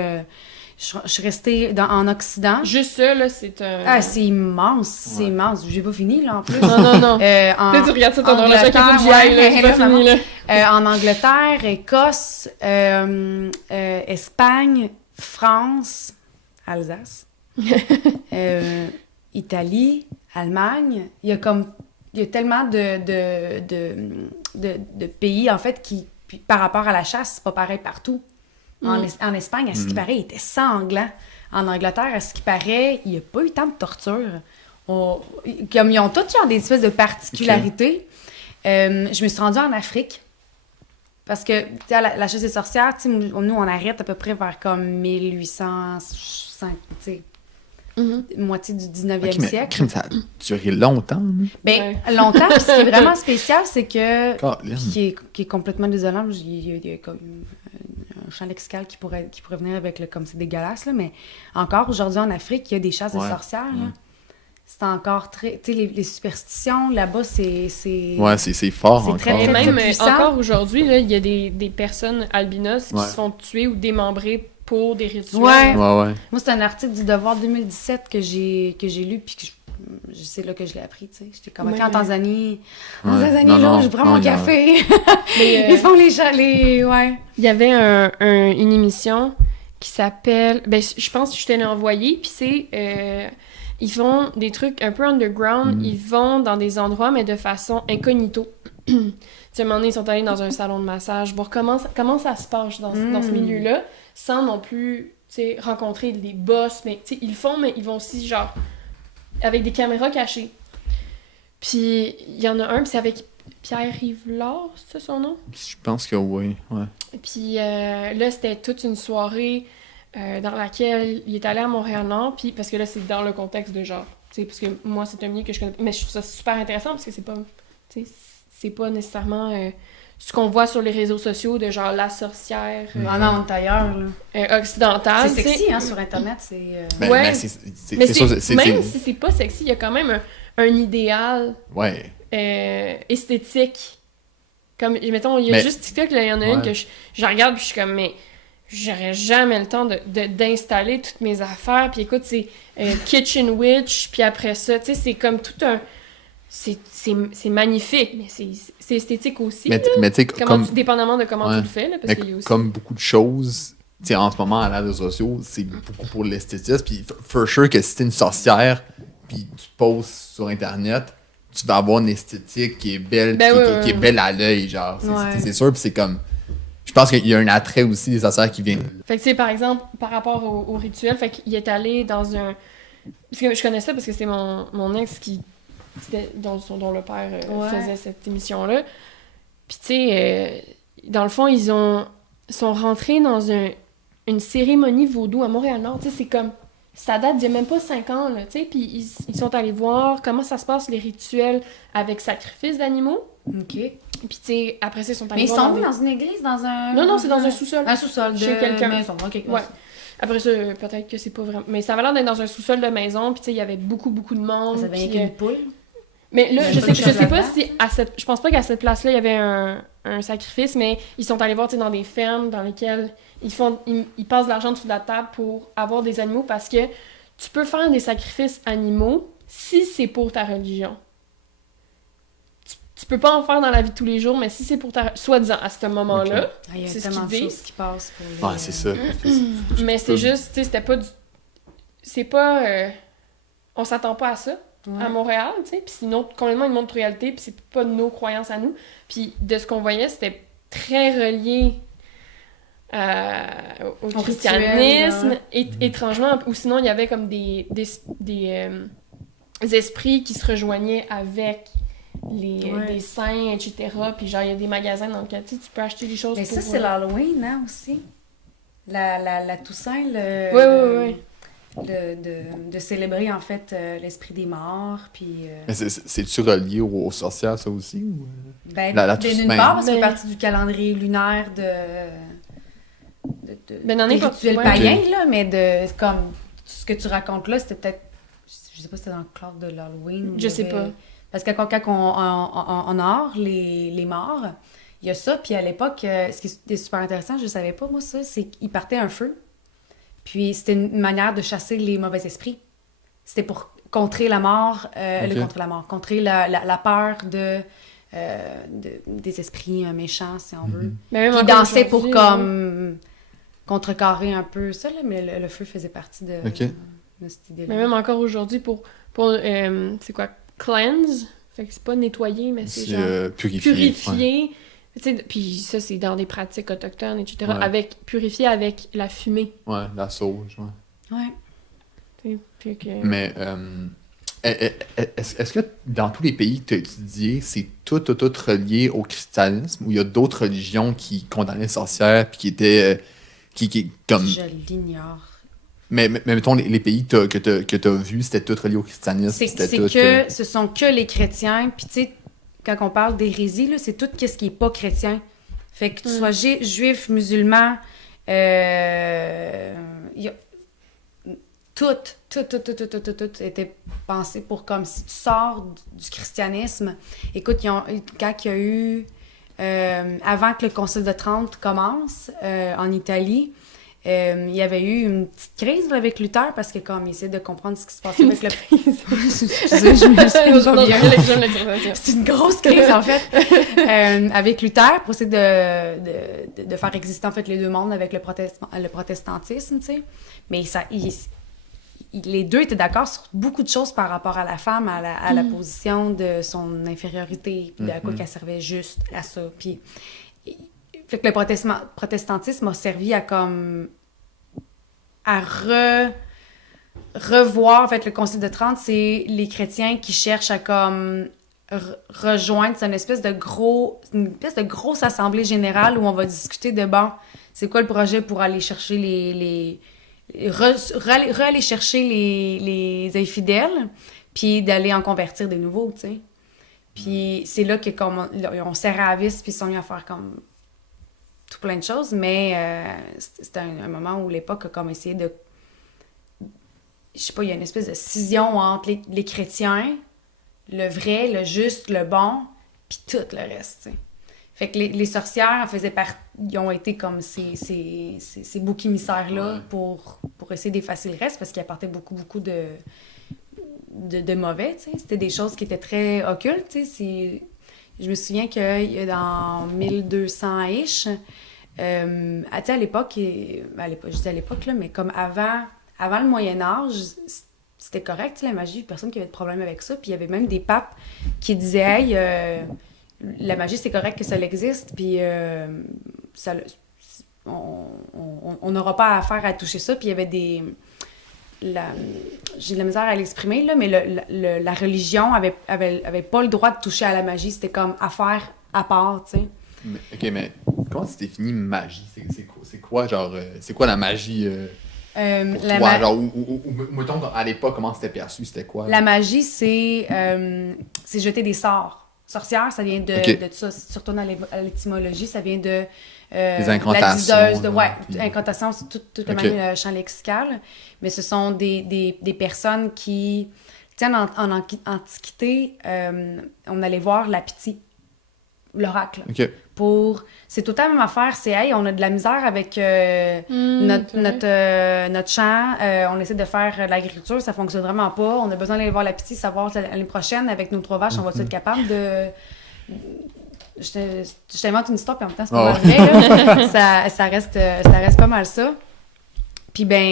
je suis restée en Occident. Juste ça, là, c'est un... Ah, c'est immense, c'est immense. J'ai pas fini, là, en plus. Non. Tu regardes ça, ton recherche, il faut que j'y aille, là, j'ai pas fini, là. En Angleterre, Écosse, Espagne, France, Alsace, Italie, Allemagne. Il y a tellement de pays, en fait, qui, par rapport à la chasse, c'est pas pareil partout. En Espagne, à ce qui paraît, il était sanglant. En Angleterre, à ce qui paraît, il n'y a pas eu tant de torture. Comme ils ont tous genre des espèces de particularités. Okay. Je me suis rendue en Afrique. Parce que, tu sais, la chasse des sorcières, tu sais, nous, on arrête à peu près vers comme 1805, tu sais. Moitié du 19e siècle. Ça a duré longtemps. Ben, longtemps. Puis ce qui est vraiment spécial, c'est que... Qui est complètement désolant. Il y a comme un champ lexical qui pourrait venir avec comme c'est dégueulasse, là, mais encore aujourd'hui en Afrique, il y a des chasses de sorcières. Là. C'est encore très... Tu sais, les superstitions, là-bas, c'est... Ouais, c'est fort c'est encore. Très, très, même très encore aujourd'hui, là, il y a des personnes albinos qui se font tuer ou démembrer pour des rituels. Ouais. Moi, c'est un article du Devoir 2017 que j'ai lu, puis que c'est là que je l'ai appris, tu sais. J'étais comme, en Tanzanie. En Tanzanie, là, je prends mon café. Ils font les... Ouais. Il y avait une émission qui s'appelle... Ben, je pense que je te l'ai envoyée, puis c'est... ils font des trucs un peu underground. Ils vont dans des endroits, mais de façon incognito. Tu sais, à un moment donné, ils sont allés dans un salon de massage. Bon, comment ça se passe dans ce milieu-là, sans non plus, tu sais, rencontrer des boss. Mais, tu sais, ils le font, mais ils vont aussi, genre, avec des caméras cachées. Puis, il y en a un, puis c'est avec Pierre Rivlard, c'est ça son nom? Je pense que oui, ouais. Puis là, c'était toute une soirée... dans laquelle il est allé à Montréal-Nord, puis parce que là, c'est dans le contexte de genre, tu sais, parce que moi, c'est un milieu que je connais, mais je trouve ça super intéressant parce que c'est pas, tu sais, c'est pas nécessairement ce qu'on voit sur les réseaux sociaux de genre la sorcière ailleurs, occidentale. C'est sexy, hein, sur Internet, c'est... Mais même si c'est pas sexy, il y a quand même un idéal esthétique. Comme, mettons, il y a juste TikTok, là, il y en a une que je regarde, puis je suis comme, mais... J'aurais jamais le temps d'installer toutes mes affaires. Puis écoute, c'est Kitchen Witch. Puis après ça, tu sais, c'est comme tout un... C'est magnifique, mais c'est esthétique aussi. Mais tu sais, dépendamment de comment tu le fais. Là, parce qu'il y a aussi... Comme beaucoup de choses, tu sais, en ce moment, à l'ère des réseaux sociaux, c'est beaucoup pour l'esthétisme. Puis, for sure que si t'es une sorcière, puis tu postes sur Internet, tu vas avoir une esthétique qui est belle, qui est belle à l'œil, genre. C'est sûr, puis c'est comme... Je pense qu'il y a un attrait aussi des sorcières qui viennent. Fait que, tu sais, par exemple, par rapport au rituel, fait qu'il est allé dans un... Parce que je connais ça parce que c'est mon ex qui... dont le père faisait cette émission-là. Puis, tu sais, dans le fond, ils sont rentrés dans une cérémonie vaudou à Montréal-Nord. Tu sais, c'est comme... Ça date d'il y a même pas 5 ans, là, tu sais. Puis, ils sont allés voir comment ça se passe, les rituels avec sacrifice d'animaux. OK. Puis, tu sais, après ça, ils sont allés voir... Mais ils sont dans une église, dans un... Non, c'est dans un sous-sol. Un sous-sol de quelqu'un. Maison, OK. Ouais. Après ça, peut-être que c'est pas vraiment... Mais ça avait l'air d'être dans un sous-sol de maison, puis tu sais, il y avait beaucoup de monde. Ça avait rien qu'une poule. Mais là, je sais pas si je pense pas qu'à cette place-là, il y avait un sacrifice, mais ils sont allés voir, tu sais, dans des fermes dans lesquelles ils passent de l'argent dessous de la table pour avoir des animaux, parce que tu peux faire des sacrifices animaux si c'est pour ta religion. Tu peux pas en faire dans la vie de tous les jours, mais si c'est pour ta... Soi-disant, à ce moment-là, c'est ce qu'ils disent. Il y a tellement de choses qui passent pour c'est ça. Mais c'est juste, tu sais, c'était pas du... C'est pas... On s'attend pas à ça, à Montréal, tu sais. Puis c'est complètement une autre réalité, puis c'est pas nos croyances à nous. Puis de ce qu'on voyait, c'était très relié au christianisme, étrangement. Ou sinon, il y avait comme des esprits qui se rejoignaient avec... les saints, etc. Puis genre, il y a des magasins dans lesquels tu peux acheter des choses. Mais ça, c'est l'Halloween, hein, aussi. La Toussaint, Oui. De célébrer, en fait, l'esprit des morts, puis... Mais c'est-tu relié aux sorcières, ça aussi? Ou... Ben, d'une part, parce que c'est partie du calendrier lunaire de des rituels païens, là, mais comme ce que tu racontes là, c'était peut-être... Je sais pas si c'était dans le cadre de l'Halloween. Je sais pas. Parce que quand on honore les morts, il y a ça. Puis à l'époque, ce qui était super intéressant, je ne savais pas, moi, ça, c'est qu'ils partaient un feu. Puis c'était une manière de chasser les mauvais esprits. C'était pour contrer la mort, contrer la peur des esprits méchants, si on veut. Qui dansaient pour comme contrecarrer un peu ça, là, mais le feu faisait partie de cette idée-là. Mais même encore aujourd'hui, pour c'est quoi? Cleanse, fait que c'est pas nettoyer, mais c'est genre purifier. Ouais. Puis ça, c'est dans des pratiques autochtones, etc. Ouais. Purifier avec la fumée. Ouais, la sauge, ouais. Mais est-ce que dans tous les pays que tu as étudiés, c'est tout relié au christianisme, ou il y a d'autres religions qui condamnaient les sorcières puis qui étaient... qui comme... Je l'ignore. Mais mettons, les pays que t'as vus, c'était tout relié au christianisme. Ce sont que les chrétiens. Puis, tu sais, quand on parle d'hérésie, là, c'est tout ce qui est pas chrétien. Fait que tu sois juif, musulman, tout était pensé pour comme si tu sors du christianisme. Écoute, quand il y a eu... avant que le Concile de Trente commence, en Italie... il y avait eu une petite crise là, avec Luther parce que comme il essayait de comprendre ce qui se passait avec le... C'est une grosse crise en fait avec Luther pour essayer de faire exister en fait les deux mondes avec le protestantisme, tu sais. Mais les deux étaient d'accord sur beaucoup de choses par rapport à la femme, à la position de son infériorité, puis à quoi qu'elle servait juste à ça. Puis fait que le protestantisme a servi à comme à revoir, en fait, le Concile de Trente, c'est les chrétiens qui cherchent à comme rejoindre, c'est une espèce de grosse assemblée générale où on va discuter de, bon, c'est quoi le projet pour aller chercher aller chercher les infidèles, puis d'aller en convertir des nouveaux, tu sais. Puis c'est là que comme on serre à la vis, puis ils sont mis à faire comme tout plein de choses, mais c'était un moment où l'époque a comme essayé de... Je sais pas, il y a une espèce de scission entre les chrétiens, le vrai, le juste, le bon, puis tout le reste, tu sais. Fait que les sorcières en faisaient partie... Ils ont été comme ces boucs émissaires-là pour essayer d'effacer le reste, parce qu'ils apportaient beaucoup de mauvais, tu sais. C'était des choses qui étaient très occultes, tu sais. Je me souviens que dans 1200-ish, à l'époque, je dis à l'époque, là, mais comme avant le Moyen-Âge, c'était correct, la magie, personne qui avait de problème avec ça. Puis il y avait même des papes qui disaient, hey, la magie, c'est correct que ça existe, puis on n'aura pas affaire à toucher ça. Puis il y avait j'ai de la misère à l'exprimer, là, mais la religion avait pas le droit de toucher à la magie. C'était comme affaire à part, tu sais. Mais comment tu définis magie? C'est quoi, genre, c'est quoi la magie pour toi? Genre, mettons, à l'époque, comment c'était perçu? C'était quoi? La magie, c'est jeter des sorts. Sorcière, ça vient de ça. Si tu retournes à l'étymologie, ça vient de les incantations. La diseuse. Incantations, c'est tout le même champ lexical. Mais ce sont des personnes qui... Tiens, en Antiquité, on allait voir la Pythie, l'oracle. C'est tout la même affaire. C'est, hey, on a de la misère avec notre champ. On essaie de faire de l'agriculture. Ça fonctionne vraiment pas. On a besoin d'aller voir la Pythie, savoir l'année prochaine, avec nos 3 vaches, on va être capable de... Je t'invente une histoire, puis en même temps, c'est pas mal vrai. Là. ça reste pas mal ça. Puis, ben,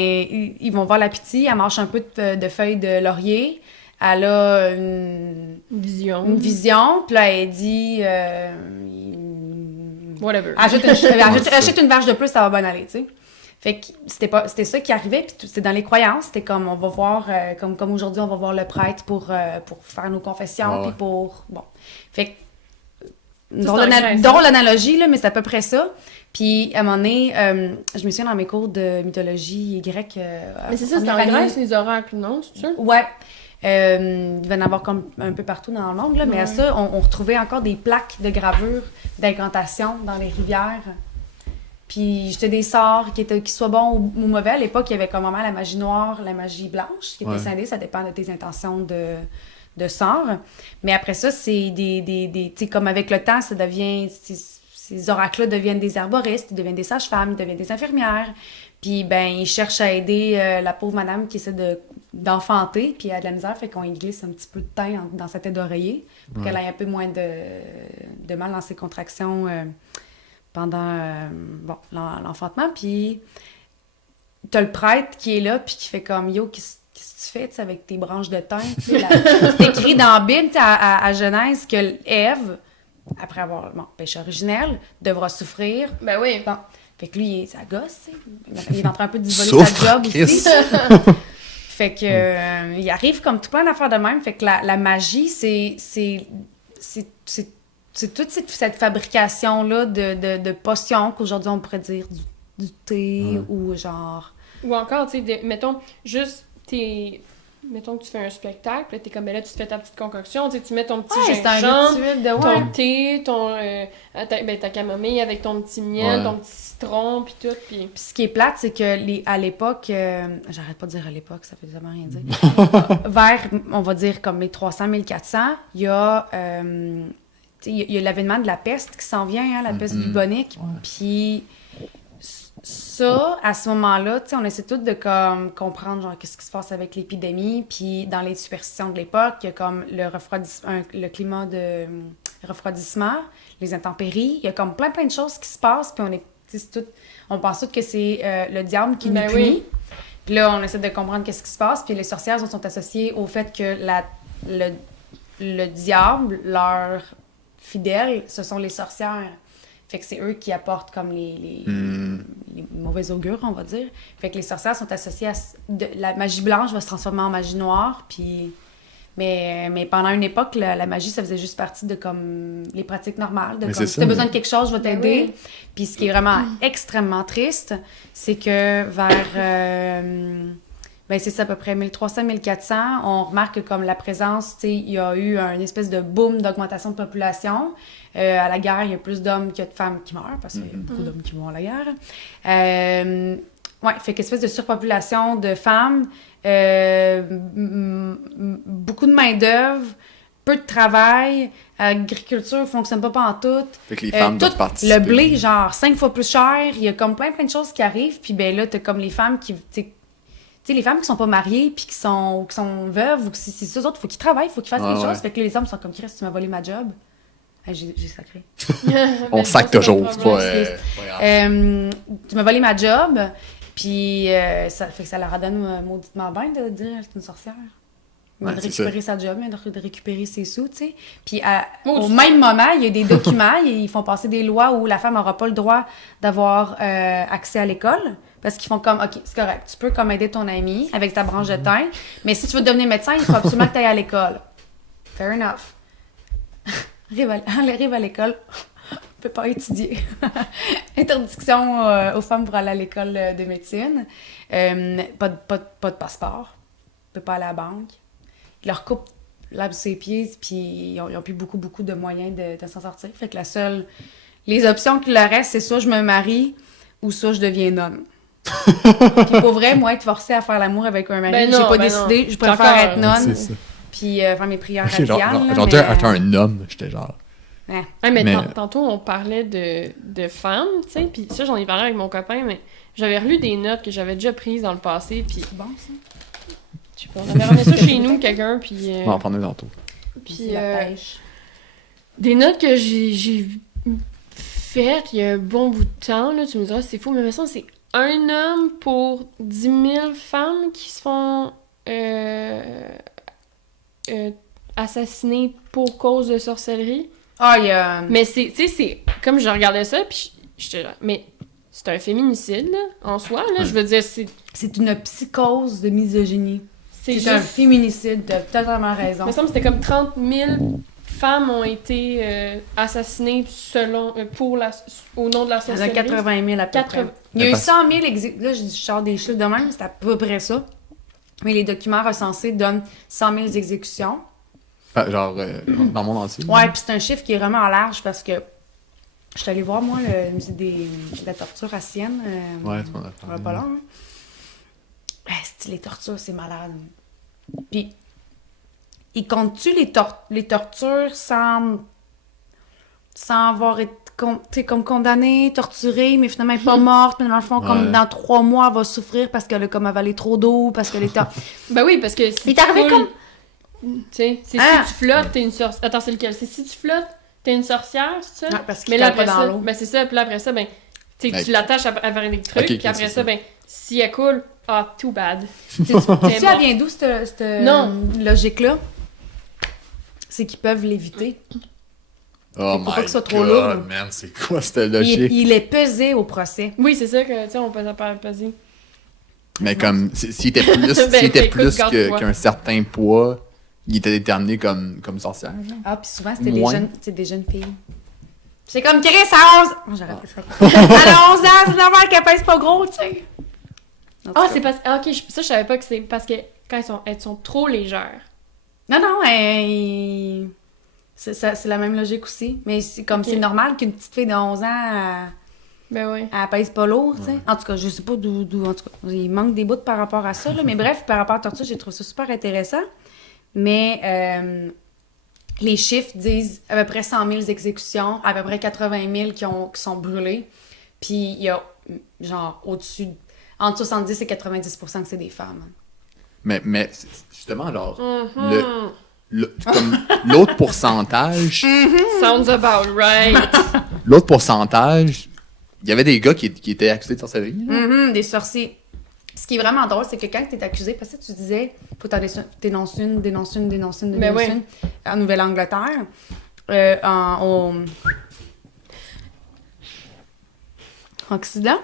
ils vont voir la Pythie. Elle mange un peu de feuilles de laurier. Elle a une vision. Puis là, elle dit... whatever. Achète une vache de plus, ça va bien aller, tu sais. Fait que c'était ça qui arrivait, puis c'était dans les croyances. C'était comme, on va voir, comme aujourd'hui, on va voir le prêtre pour faire nos confessions, puis pour... Bon. Fait que... Drôle d'analogie, là, mais c'est à peu près ça. Puis, à un moment donné, je me souviens dans mes cours de mythologie grecque... mais c'est ça, c'est en Grèce, les oracles, non? C'est sûr? Ouais. Il va y en avoir comme un peu partout dans le monde, là, mais à ça, on retrouvait encore des plaques de gravure d'incantation dans les rivières. Puis jeter des sorts qui soient bons ou mauvais. À l'époque, il y avait comme vraiment la magie noire, la magie blanche, qui était scindée. Ça dépend de tes intentions de sorts. Mais après ça, c'est tu sais, comme avec le temps, ça devient... Ces oracles-là deviennent des herboristes, ils deviennent des sages-femmes, ils deviennent des infirmières. Puis, ben, ils cherchent à aider la pauvre madame qui essaie d'enfanter, puis elle a de la misère, fait qu'on y glisse un petit peu de thym dans sa tête d'oreiller pour qu'elle ait un peu moins de mal dans ses contractions pendant l'enfantement. Puis, t'as le prêtre qui est là, puis qui fait comme « Yo, qu'est-ce que tu fais avec tes branches de thym? » C'est écrit dans la Bible, à Genèse, que Ève, après avoir péché originel, devra souffrir. Ben oui. Bon. Fait que lui, ça gosse, tu sais. Il est en train un peu d'y voler sa job aussi. Fait que il arrive comme tout plein d'affaires de même. Fait que la magie, c'est toute cette fabrication-là de potions qu'aujourd'hui on pourrait dire du thé ou genre... Ou encore, tu sais, mettons, juste mettons que tu fais un spectacle, là, t'es comme, ben là, tu te fais ta petite concoction, tu mets ton petit gingembre, ton thé, ta camomille avec ton petit miel, ton petit citron, puis tout. Puis ce qui est plate, c'est que à l'époque, j'arrête pas de dire à l'époque, ça fait vraiment rien dire, vers, on va dire, comme les 300-1400, il y a l'avènement de la peste qui s'en vient, la peste bubonique, puis... Ça, à ce moment-là, tu sais, on essaie tous de comprendre genre qu'est-ce qui se passe avec l'épidémie, puis dans les superstitions de l'époque, il y a comme le climat de refroidissement, les intempéries, il y a comme plein de choses qui se passent, puis on pense tous que c'est le diable qui nous punit. Oui. Puis là, on essaie de comprendre qu'est-ce qui se passe, puis les sorcières sont associées au fait que le diable, leur fidèle, ce sont les sorcières. Fait que c'est eux qui apportent comme les mauvais augures, on va dire. Fait que les sorcières sont associées à... la magie blanche va se transformer en magie noire, puis... Mais pendant une époque, la magie, ça faisait juste partie de comme les pratiques normales. De comme, si t'as besoin de quelque chose, je vais t'aider. Oui. Puis ce qui est vraiment extrêmement triste, c'est que vers... c'est ça, à peu près 1300-1400, on remarque que comme la présence, tu sais, il y a eu une espèce de boom d'augmentation de population. À la guerre, il y a plus d'hommes que de femmes qui meurent, parce qu'il y a beaucoup d'hommes qui vont à la guerre. Fait qu'espèce de surpopulation de femmes, beaucoup de main-d'œuvre, peu de travail, l'agriculture ne fonctionne pas en tout. Fait que les femmes doivent participer. Le blé, genre, 5 fois plus cher, il y a comme plein de choses qui arrivent, puis ben là, t'as comme les femmes qui... Tu sais, les femmes qui sont pas mariées, puis qui sont veuves, ou que c'est eux autres, il faut qu'ils travaillent, il faut qu'ils fassent quelque chose. Fait que les hommes sont comme, Chris, tu m'as volé ma job. J'ai sacré. On sac toujours, c'est pas grave. Tu m'as volé ma job, puis ça fait que ça la redonne mauditement bien de dire qu'elle est une sorcière. De récupérer sa job, de récupérer ses sous, tu sais. Puis au même moment, il y a des documents, ils font passer des lois où la femme n'aura pas le droit d'avoir accès à l'école. Parce qu'ils font comme, OK, c'est correct, tu peux comme aider ton ami avec ta branche de thym, mais si tu veux devenir médecin, il faut absolument que tu ailles à l'école. Fair enough. Arrive à l'école, on peut pas étudier. Interdiction aux femmes pour aller à l'école de médecine. Pas de passeport. On peut pas aller à la banque. Ils leur coupent l'herbe sur les pieds, puis ils ont plus beaucoup de moyens de s'en sortir. Fait que les options qu'il leur reste, c'est soit je me marie ou soit je deviens nonne. Puis pour vrai, moi, être forcée à faire l'amour avec un mari, j'ai pas décidé. Non. Je préfère être nonne, puis faire mes prières radiales. Genre dire être un homme, j'étais genre... Ouais. Mais tantôt, on parlait de femmes, tu sais, puis ça, j'en ai parlé avec mon copain, mais j'avais relu des notes que j'avais déjà prises dans le passé, puis... C'est bon, ça? Je sais pas, on avait ramené ça chez nous, quelqu'un, puis... On va en prendre tantôt. Puis la pêche. Des notes que j'ai faites il y a un bon bout de temps, là, tu me diras, c'est fou, mais ça, c'est un homme pour 10 000 femmes qui se font assassiner pour cause de sorcellerie. Ah, il y a... Mais tu sais, c'est... Comme je regardais ça, puis j'étais genre... Mais c'est un féminicide, là, en soi, là. Je veux dire, c'est... C'est une psychose de misogynie. C'est juste... un féminicide, t'as totalement raison. Il me semble que c'était comme 30 000 femmes ont été assassinées selon... au nom de la sorcellerie. Il y en a 80 000 à peu près. Il y a eu 100 000 là, je sors des chiffres de même, c'est à peu près ça. Mais les documents recensés donnent 100 000 exécutions. Genre, dans le monde entier. Ouais, puis c'est un chiffre qui est vraiment large parce que je suis allée voir, moi, le musée de la torture à Sienne. Ouais, tu m'en as parlé. Pas long. Les tortures, c'est malade. Puis, ils comptent-tu les tortures sans avoir été comme condamnée, torturée, mais finalement elle est pas morte, mais dans le fond, comme dans 3 mois, elle va souffrir parce qu'elle a comme avalé trop d'eau, parce qu'elle est... Ben oui, parce que... Il est arrivé comme... Tu sais, c'est si tu flottes, t'es une sorcière. Attends, c'est lequel? C'est si tu flottes, t'es une sorcière, c'est ça? Ah, parce qu'il mais là, pas après dans ça, l'eau. ben c'est ça, puis là, après ça, ben, tu l'attaches à faire des trucs, puis après ça, ben, si elle coule, too bad. Tu elle vient d'où, cette logique-là? C'est qu'ils peuvent l'éviter. Oh faut pas que ce soit my trop lourd. God, man, c'est quoi cette logique? Il est pesé au procès. Oui, c'est ça que, tu sais, on peut pas peser. Mais comme, s'il était plus qu'un certain poids, il était déterminé comme sorcière. Ah, puis souvent, c'était des jeunes filles. C'est comme Chris à 11... Oh, j'aurais pas ça. Elle a 11 ans, c'est normal qu'elle pèse pas gros, tu sais. C'est parce... Ah, ok, ça, je savais pas que c'est parce que quand elles sont trop légères. Non, c'est la même logique aussi. Mais c'est comme c'est normal qu'une petite fille de 11 ans... Ben oui. Elle pèse pas lourd, tu sais. Ouais. En tout cas, je sais pas d'où... En tout cas, il manque des bouts par rapport à ça, là. Mais bref, par rapport à Tortue, j'ai trouvé ça super intéressant. Mais les chiffres disent à peu près 100 000 exécutions, à peu près 80 000 qui sont brûlées. Puis il y a, genre, au-dessus... Entre 70 et 90 % que c'est des femmes. Mais justement, alors, comme l'autre pourcentage... Sounds about right. L'autre pourcentage... Il y avait des gars qui étaient accusés de sorcellerie. Des sorciers. Ce qui est vraiment drôle, c'est que quand tu es accusé, parce que tu disais, faut que tu dénonces une. En Nouvelle-Angleterre, en Occident,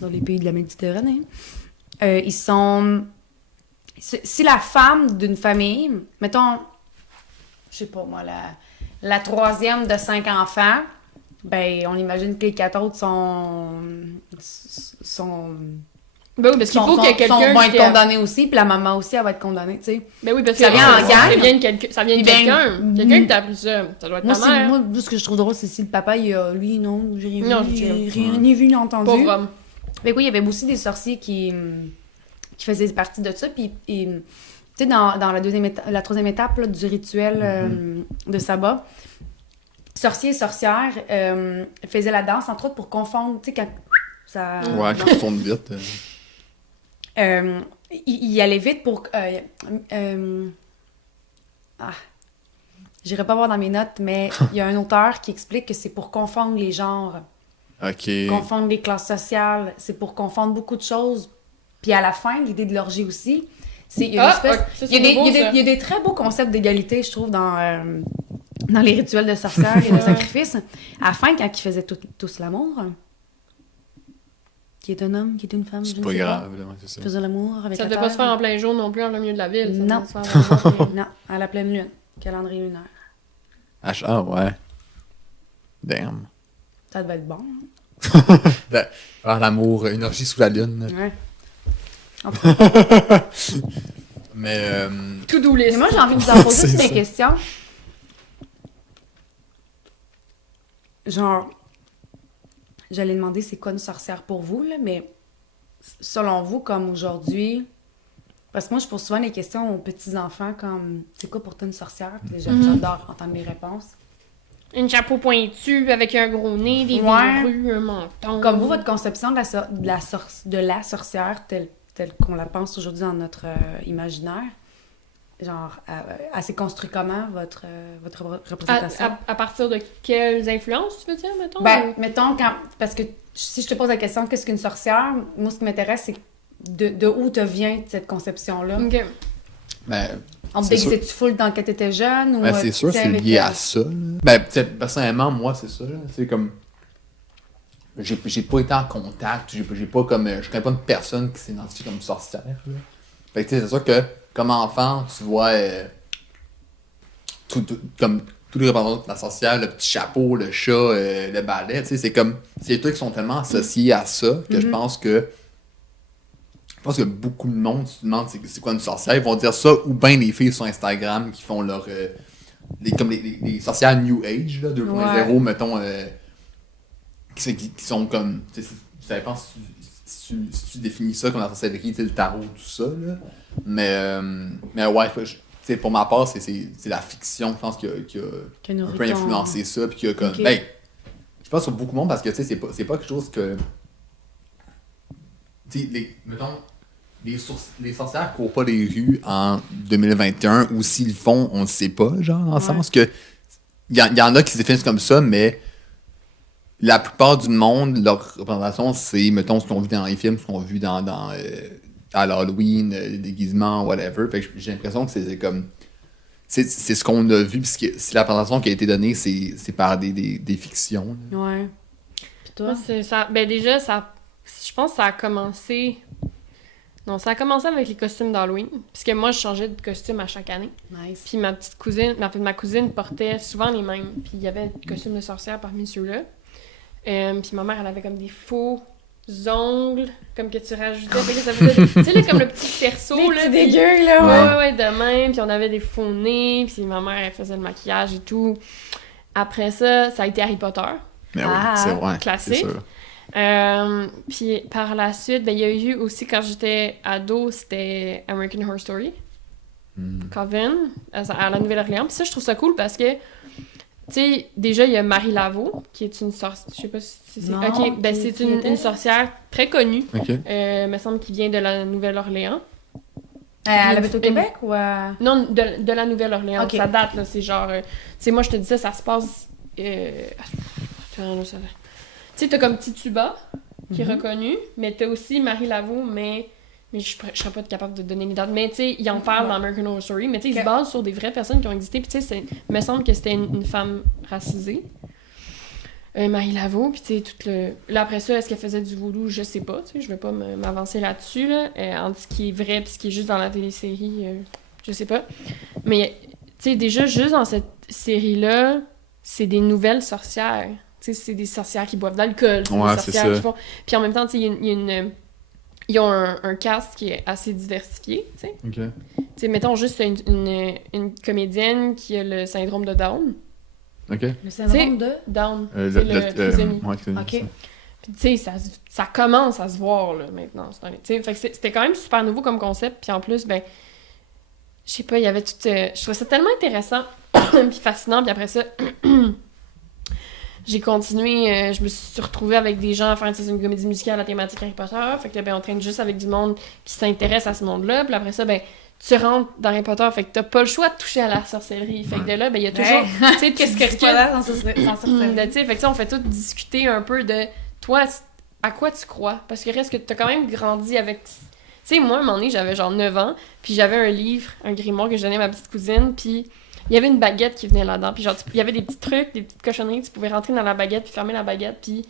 dans les pays de la Méditerranée, ils sont... Si la femme d'une famille, mettons, je sais pas moi, la troisième de 5 enfants, ben, on imagine que les 4 autres sont... Ben oui, parce qu'il faut qu'il y ait quelqu'un vont être condamnés aussi, puis la maman aussi, elle va être condamnée, tu sais. Ben oui, parce que ça vient en gang. Ça vient de quelqu'un. Quelqu'un qui t'a appris ça. Ça doit être ta mère. Moi, ce que je trouve drôle, c'est si le papa, lui, non, j'ai rien vu, ni vu, ni entendu. Pauvre homme. Ben oui, il y avait aussi des sorciers qui faisaient partie de ça, puis tu sais, dans la troisième étape là, du rituel de sabbat, sorciers et sorcières faisaient la danse, entre autres, pour confondre, tu sais, quand ça... Ouais, quand ils tournent vite. Il allait vite pour... J'irai pas voir dans mes notes, mais il y a un auteur qui explique que c'est pour confondre les genres. OK. Confondre les classes sociales. C'est pour confondre beaucoup de choses. Puis à la fin, l'idée de l'orgie aussi, il y a des très beaux concepts d'égalité, je trouve, dans les rituels de sorcières et de sacrifices. À la fin, quand ils faisaient tous l'amour, qui est un homme, qui est une femme, c'est pas grave, là, c'est ça. Faisait l'amour avec ça la devait pas se faire en plein jour non plus, en plein milieu de la ville. Non. Non, à la pleine lune. Calendrier lunaire. Ah, ouais. Damn. Ça devait être bon. Hein? Faire l'amour, une orgie sous la lune. Ouais. Mais... Tout doux list. Et moi, j'ai envie de vous en poser C'est des ça. questions. Genre, j'allais demander c'est quoi une sorcière pour vous, là, mais selon vous, comme aujourd'hui, parce que moi, je pose souvent les questions aux petits-enfants comme c'est quoi pour toi une sorcière? Puis j'adore entendre les réponses. Une chapeau pointu avec un gros nez, des Ouais. verrues, un menton. Comme vous, votre conception de la sorcière telle qu'on la pense aujourd'hui dans notre imaginaire, genre, elle s'est construite comment, votre représentation? À partir de quelles influences, tu veux dire, mettons? Ben, mettons, parce que si je te pose la question, qu'est-ce qu'une sorcière? Moi, ce qui m'intéresse, c'est de où te vient cette conception-là? OK. Ben, On te c'est disait que tu foules quand t'étais jeune? Ou, ben, c'est sûr, c'est lié à ça. Là. Ben, personnellement, moi, c'est ça. Là. C'est comme... J'ai pas été en contact, j'ai pas comme... Je connais pas une personne qui s'identifie comme sorcière. Là. Fait que, tu sais, c'est sûr que, comme enfant, tu vois... comme tous les représentants de la sorcière, le petit chapeau, le chat, le balai, tu sais, c'est comme... C'est des trucs qui sont tellement associés à ça que je pense que... Je pense que beaucoup de monde se demande c'est quoi une sorcière. Ils vont dire ça, ou bien les filles sur Instagram qui font leur... comme les sorcières New Age, là, 2.0, mettons... qui sont comme... Ça dépend si tu définis ça comme la sorcellerie, le tarot, tout ça, là. Mais ouais, pour ma part, c'est la fiction, je pense, qui a un peu influencé ça, puis qui a comme... Okay. Ben, je pense sur beaucoup de monde, parce que, tu sais, c'est pas quelque chose que... Tu sais, mettons... Les sorcières courent pas les rues en 2021, ou s'ils le font, on ne sait pas, genre, dans le sens que il y en a qui se définissent comme ça, mais la plupart du monde, leur représentation, c'est, mettons, ce qu'on vit dans les films, ce qu'on vit à l'Halloween, les déguisements, whatever. Fait que j'ai l'impression que c'est comme... C'est ce qu'on a vu, puisque c'est la représentation qui a été donnée, c'est par des fictions. Là. Ouais. Puis toi? Moi, c'est ça. Ben déjà, je pense que ça a commencé... Non, ça a commencé avec les costumes d'Halloween. Puisque moi, je changeais de costume à chaque année. Nice. Puis ma cousine portait souvent les mêmes. Puis il y avait des costumes de sorcière parmi ceux-là. Puis ma mère, elle avait comme des faux ongles, comme que tu rajoutais. Fait que ça faisait, tu sais, là, comme le petit cerceau. Les là, petits puis... dégueux, là, Ouais, de même. Puis on avait des faux nez. Puis ma mère, elle faisait le maquillage et tout. Après ça, ça a été Harry Potter. Mais oui, c'est vrai. Classique. C'est sûr. Puis par la suite, ben, il y a eu aussi, quand j'étais ado, c'était American Horror Story. Coven, à la Nouvelle-Orléans. Puis ça, je trouve ça cool parce que, tu sais, déjà, il y a Marie Laveau, qui est une sorcière... Je sais pas si c'est... Non, OK, ben c'est une sorcière très connue. OK. Me semble qu'il vient de la Nouvelle-Orléans. Elle habite au Québec ou Non, de la Nouvelle-Orléans. Ok. Ça date, là, c'est genre... tu sais, moi, je te disais, ça se passe... Tu sais, t'as comme Tituba, qui est reconnu, mais t'as aussi Marie Laveau, mais je serais pas capable de donner les dates. Mais tu sais, il en parle dans American Horror Story, mais tu sais, il se base sur des vraies personnes qui ont existé. Puis tu sais, il me semble que c'était une femme racisée. Marie Laveau, puis tu sais, tout le... Là, après ça, est-ce qu'elle faisait du vaudou? Je sais pas, tu sais, je vais pas m'avancer là-dessus, là. Entre ce qui est vrai et ce qui est juste dans la télésérie, je sais pas. Mais, tu sais, déjà, juste dans cette série-là, c'est des nouvelles sorcières. Tu sais, c'est des sorcières qui boivent d'alcool, c'est des sorcières qui font... Puis en même temps, tu sais, ils ont un cast qui est assez diversifié, tu sais. OK. Tu sais, mettons juste une comédienne qui a le syndrome de Down. OK. le syndrome de... Down, c'est le trisomie. Ouais, c'est OK. Puis tu sais, ça commence à se voir, là, maintenant. Tu sais, fait que c'était quand même super nouveau comme concept. Puis en plus, ben, je sais pas, il y avait tout... je trouvais ça tellement intéressant puis fascinant. Puis après ça... J'ai continué, je me suis retrouvée avec des gens à faire une comédie musicale à la thématique Harry Potter. Fait que là, ben, on traîne juste avec du monde qui s'intéresse à ce monde-là. Puis après ça, ben, tu rentres dans Harry Potter, fait que t'as pas le choix de toucher à la sorcellerie. Fait que de là, ben, il y a toujours, tu sais, qu'est-ce que pas là sans sorcellerie. tu sais, fait que ça, on fait tout discuter un peu de, toi, à quoi tu crois? Parce que reste que t'as quand même grandi avec... Tu sais, moi, à un moment donné, j'avais genre 9 ans, puis j'avais un livre, un grimoire que je donnais à ma petite cousine, puis il y avait une baguette qui venait là-dedans, puis genre, il y avait des petits trucs, des petites cochonneries, tu pouvais rentrer dans la baguette, puis fermer la baguette, puis...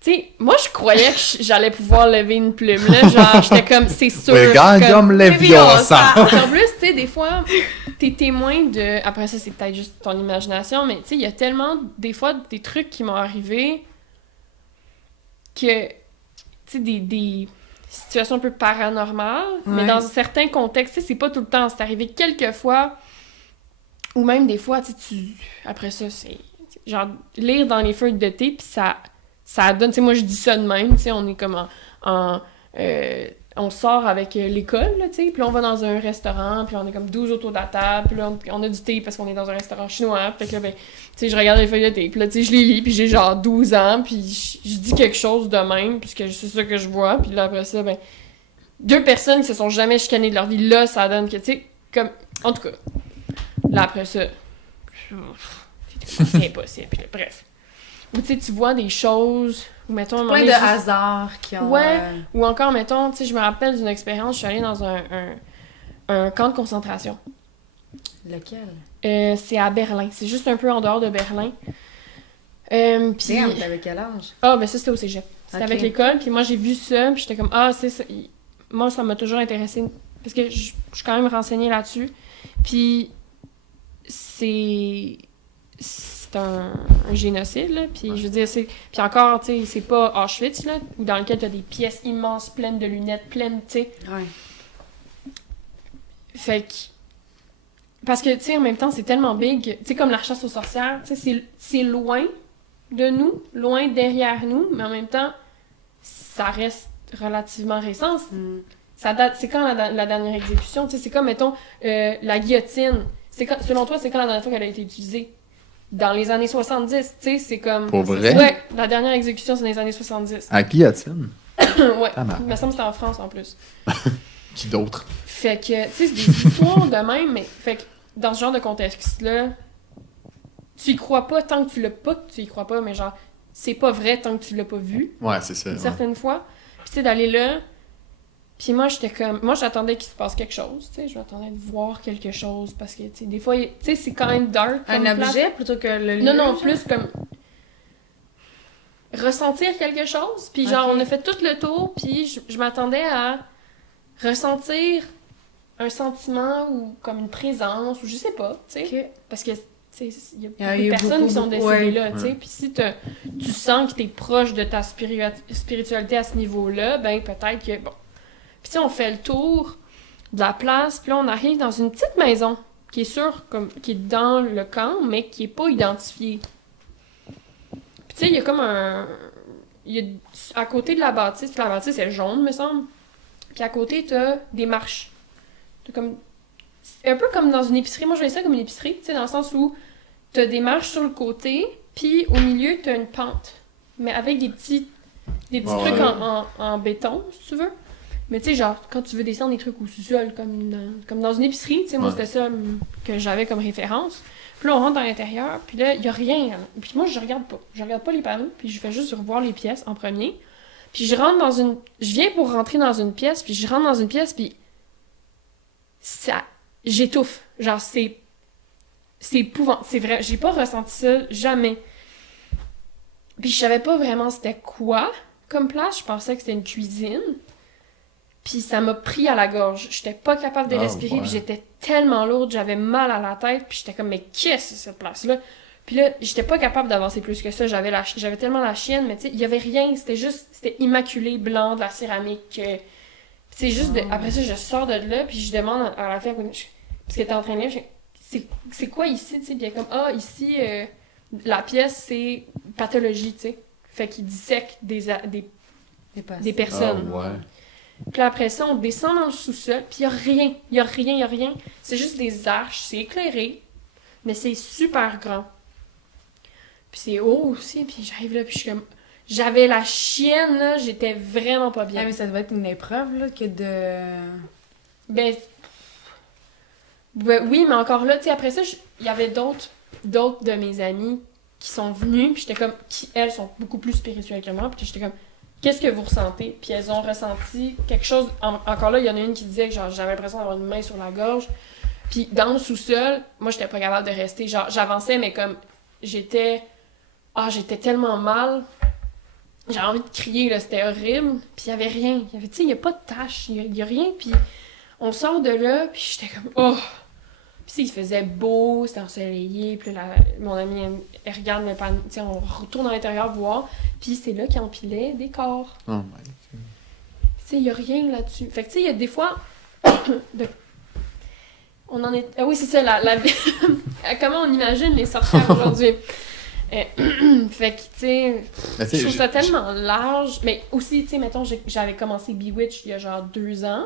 Tu sais, moi, je croyais que j'allais pouvoir lever une plume, là, genre, j'étais comme, c'est sûr... Wingardium Leviosa! En plus, tu sais, des fois, t'es témoin de... Après ça, c'est peut-être juste ton imagination, mais tu sais, il y a tellement, des fois, des trucs qui m'ont arrivé que, tu sais, des situations un peu paranormales, mais dans certains contextes, tu sais, c'est pas tout le temps. C'est arrivé quelques fois, ou même des fois, tu sais, après ça, c'est... Genre, lire dans les feuilles de thé, puis ça donne... Tu sais, moi, je dis ça de même, tu sais, on est comme on sort avec l'école, là, tu sais, puis on va dans un restaurant, puis on est comme 12 autour de la table, puis là, on a du thé parce qu'on est dans un restaurant chinois, puis là, ben, tu sais, je regarde les feuilles de thé, puis là, tu sais, je les lis, puis j'ai genre 12 ans, puis je dis quelque chose de même, puisque c'est ça que je vois, puis là, après ça, ben, 2 personnes qui se sont jamais chicanées de leur vie, là, ça donne que, tu sais, comme, en tout cas, là, après ça, c'est impossible, puis là, bref. Ou tu sais, tu vois des choses, ou mettons... Plein de hasards qui ont... Ouais, ou encore, mettons, tu sais, je me rappelle d'une expérience, je suis allée dans un camp de concentration. Lequel? C'est à Berlin, c'est juste un peu en dehors de Berlin. Puis... T'avais quel âge? Ah, ben ça, c'était au cégep. C'était avec l'école, puis moi, j'ai vu ça, puis j'étais comme, ah, c'est ça. Moi, ça m'a toujours intéressée, parce que je suis quand même renseignée là-dessus. Puis, c'est un génocide, là, puis je veux dire, puis encore, tu sais, c'est pas Auschwitz, là, dans lequel t'as des pièces immenses, pleines de lunettes, pleines, tu sais. Ouais. Fait que... Parce que, tu sais, en même temps, c'est tellement big, tu sais, comme la chasse aux sorcières, tu sais, c'est loin de nous, loin derrière nous, mais en même temps, ça reste relativement récent. Ça date, c'est quand la dernière exécution, tu sais, c'est comme, mettons, la guillotine. Selon toi, c'est quand la dernière fois qu'elle a été utilisée? Dans les années 70, tu sais, c'est comme... Pour vrai? Ouais, la dernière exécution, c'est dans les années 70. À guillotine? Ouais, il me semble que c'était en France, en plus. Qui d'autre? Fait que, tu sais, c'est des histoires de même, mais... Fait que, dans ce genre de contexte-là, tu y crois pas tant que tu l'as pas, que tu y crois pas, mais genre, c'est pas vrai tant que tu l'as pas vu. Ouais, c'est ça. Certaines fois. Puis, tu sais, d'aller là... Puis moi, j'étais comme... Moi, j'attendais qu'il se passe quelque chose, tu sais. Je m'attendais de voir quelque chose, parce que, tu sais, des fois, tu sais, c'est quand même dark comme Un place. objet plutôt que le lieu? Non, plus comme... ressentir quelque chose. Puis genre, on a fait tout le tour, puis je m'attendais à ressentir un sentiment ou comme une présence, ou je sais pas, tu sais. Parce que, tu sais, il y a beaucoup de personnes qui sont décédées là, tu sais. Puis si tu sens que t'es proche de ta spiritualité à ce niveau-là, ben peut-être que... Bon. Puis tu sais, on fait le tour de la place, puis là, on arrive dans une petite maison qui est qui est dans le camp, mais qui est pas identifiée. Puis tu sais, il y a comme à côté de la bâtisse est jaune, me semble. Puis à côté, t'as des marches. T'as comme... un peu comme dans une épicerie. Moi, je voyais ça comme une épicerie, tu sais, dans le sens où t'as des marches sur le côté, puis au milieu, t'as une pente. Mais avec des petits trucs en béton, si tu veux. Mais tu sais, genre, quand tu veux descendre des trucs au sous-sol, comme dans une épicerie, tu sais, moi, c'était ça que j'avais comme référence. Puis là, on rentre dans l'intérieur, puis là, il y a rien. Puis moi, je regarde pas. Je regarde pas les panneaux, puis je fais juste revoir les pièces en premier. Puis je viens pour rentrer dans une pièce, puis je rentre dans une pièce, puis ça... J'étouffe. Genre, c'est épouvantable. C'est vrai, j'ai pas ressenti ça, jamais. Puis je savais pas vraiment c'était quoi comme place. Je pensais que c'était une cuisine. Puis ça m'a pris à la gorge. J'étais pas capable de respirer, puis j'étais tellement lourde, j'avais mal à la tête, puis j'étais comme, mais qu'est-ce que c'est cette place-là? Puis là, j'étais pas capable d'avancer plus que ça. J'avais tellement la chienne, mais tu sais, il y avait rien. C'était immaculé, blanc, de la céramique. C'est juste après ça, je sors de là, puis je demande à la fille, parce qu'elle était en train de lire, c'est quoi ici, tu sais? Puis elle est comme, ici, la pièce, c'est pathologie, tu sais. Fait qu'ils dissèquent des personnes. Ah, ouais. Puis après ça, on descend dans le sous-sol, puis il y a rien. C'est juste des arches, c'est éclairé, mais c'est super grand. Puis c'est haut aussi, puis j'arrive là, puis je suis comme... J'avais la chienne, là, j'étais vraiment pas bien. Ah, mais ça devait être une épreuve, là, que de... Ben, Oui, mais encore là, tu sais, après ça, il y avait d'autres de mes amis qui sont venus, puis j'étais comme, elles sont beaucoup plus spirituelles que moi, puis j'étais comme, qu'est-ce que vous ressentez? Puis elles ont ressenti quelque chose, encore là, il y en a une qui disait que genre, j'avais l'impression d'avoir une main sur la gorge, puis dans le sous-sol, moi, j'étais pas capable de rester, genre, j'avançais, mais comme, j'étais tellement mal, j'avais envie de crier, là, c'était horrible, puis il y avait rien, tu sais, il y a pas de tache, il y a rien, puis on sort de là, puis j'étais comme, oh! Puis il faisait beau, c'était ensoleillé, puis là, mon amie, elle regarde le panneau, tu sais, on retourne à l'intérieur voir, puis c'est là qu'ils empilaient des corps. Oh my God. Tu sais, il y a rien là-dessus. Fait que tu sais, il y a des fois, on en est... Ah oui, c'est ça, comment on imagine les sorcières aujourd'hui. Fait que, tu sais, je trouve ça tellement large. Mais aussi, tu sais, mettons, j'avais commencé Bewitched il y a genre 2 ans.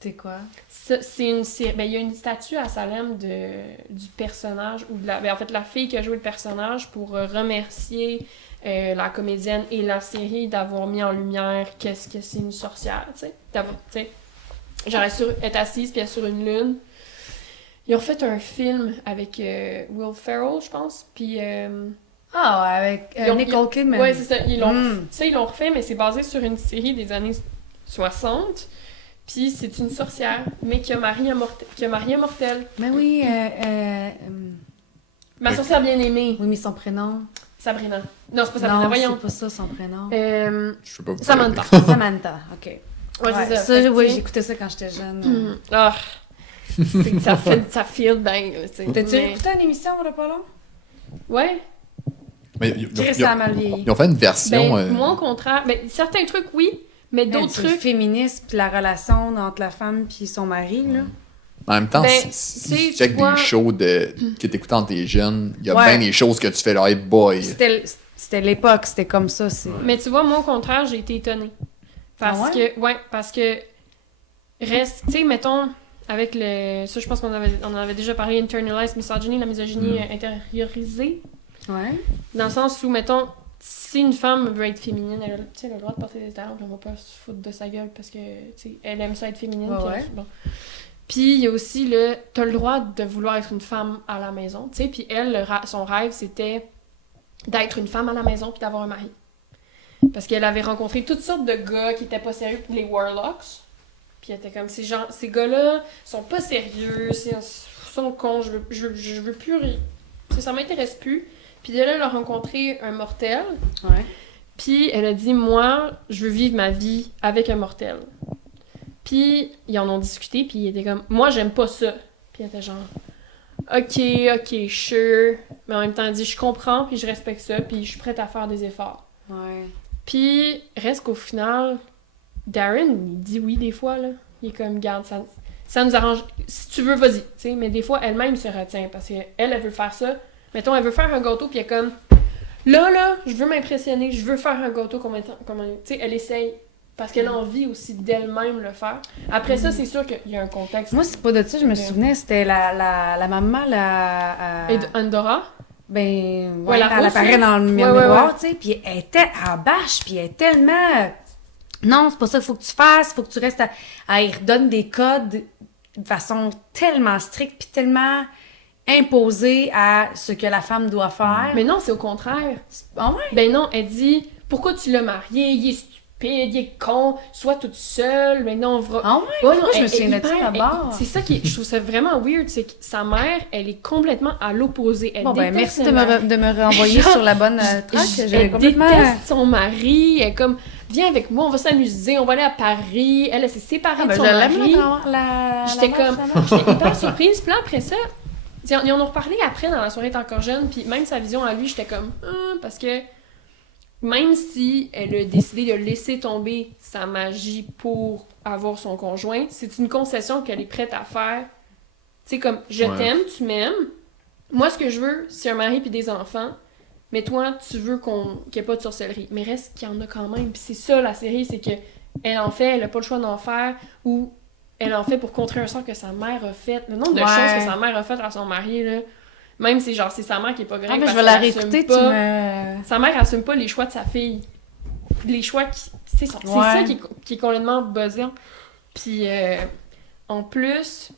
C'est quoi? C'est une série. Ben, il y a une statue à Salem du personnage, ou en fait, la fille qui a joué le personnage pour remercier la comédienne et la série d'avoir mis en lumière qu'est-ce que c'est une sorcière, tu sais. Genre, elle est assise, puis elle est sur une lune. Ils ont fait un film avec Will Ferrell, je pense, puis... avec Nicole Kidman. Ouais, c'est ça. Ils l'ont refait, mais c'est basé sur une série des années 60. Puis c'est une sorcière, mais qui a marié un mortel. Mais oui, Ma sorcière bien-aimée. oui, mais son prénom... Sabrina. Non, c'est pas Sabrina, voyons. c'est pas ça son prénom. Je sais pas vous Samantha. Samantha, OK. Ouais, c'est ça. Oui, j'écoutais ça quand j'étais jeune. Ah, ça feel dingue, tu sais. T'as-tu écouté une émission, on pas long? Ouais. Mais Ça a mal vieilli. ils ont fait une version... Moi, au contraire, certains trucs, oui, mais d'autres trucs... Le féminisme, puis la relation entre la femme puis son mari, là. En même temps, Ben, si tu check des shows que t'écoutes quand t'es jeune, il y a bien des choses que tu fais là, hey boy. C'était l'époque, c'était comme ça. Mais tu vois, moi, au contraire, j'ai été étonnée. Parce que reste, tu sais, mettons, avec ça, je pense qu'on en avait déjà parlé, internalized misogyny, la misogynie intériorisée. Ouais. Dans le sens où, mettons, si une femme veut être féminine, elle a le droit de porter des talons, on va pas se foutre de sa gueule parce que, tu sais, elle aime ça être féminine. Bon. Puis il y a aussi t'as le droit de vouloir être une femme à la maison, tu sais, puis elle, son rêve, c'était d'être une femme à la maison puis d'avoir un mari. Parce qu'elle avait rencontré toutes sortes de gars qui étaient pas sérieux, les warlocks. Puis elle était comme, ces gars-là sont pas sérieux, sont cons, je veux plus rire. Ça m'intéresse plus. Puis de là, elle a rencontré un mortel. Ouais. Puis elle a dit, moi, je veux vivre ma vie avec un mortel. Puis ils en ont discuté, puis il était comme, moi, j'aime pas ça. Puis elle était genre, ok, sure. Mais en même temps, elle dit, je comprends, puis je respecte ça, puis je suis prête à faire des efforts. Ouais. Puis reste qu'au final, Darren, il dit oui des fois, là. Il est comme, garde, ça nous arrange. Si tu veux, vas-y, tu sais. Mais des fois, elle-même se retient, parce qu'elle veut faire ça. Mettons, elle veut faire un gâteau, puis elle est comme, là, je veux m'impressionner, je veux faire un gâteau comme tu sais, elle essaye. Parce qu'elle a envie aussi d'elle-même le faire. Après ça, c'est sûr qu'il y a un contexte. Moi, c'est pas de ça, je me souvenais, c'était la maman, Et Andorra? Ben, ouais, elle apparaît dans le miroir, tu sais, puis elle était à bâche, puis elle est tellement... Non, c'est pas ça qu'il faut que tu fasses, il faut que tu restes elle redonne des codes de façon tellement stricte, puis tellement imposée à ce que la femme doit faire. Mais non, c'est au contraire. Ah ouais? Ben non, elle dit, pourquoi tu l'as marié? Il est stupide, il est con, sois toute seule, mais non, ah ouais? Ouais, non, je me souviens de ça d'abord. C'est ça je trouve ça vraiment weird, c'est que sa mère, elle est complètement à l'opposé. Elle merci de me renvoyer sur la bonne track. Elle déteste son mari, elle est comme, viens avec moi, on va s'amuser, on va aller à Paris. Elle s'est séparée de son mari. J'étais hyper surprise. Puis là, après ça, ils en ont reparlé après dans la soirée T'es encore jeune, puis même sa vision à lui, j'étais comme, parce que même si elle a décidé de laisser tomber sa magie pour avoir son conjoint, c'est une concession qu'elle est prête à faire. Tu sais, comme, je t'aime, tu m'aimes. Moi, ce que je veux, c'est un mari puis des enfants. Mais toi, tu veux qu'il n'y ait pas de sorcellerie. Mais reste qu'il y en a quand même. Puis c'est ça, la série, c'est que elle en fait, elle n'a pas le choix d'en faire, ou elle en fait pour contrer un sort que sa mère a fait. Le nombre de choses que sa mère a fait à son mari, là, même si c'est sa mère qui est pas grave. Je vais la réécouter, Sa mère assume pas les choix de sa fille. Les choix c'est ça qui est complètement buzzant. Puis en plus,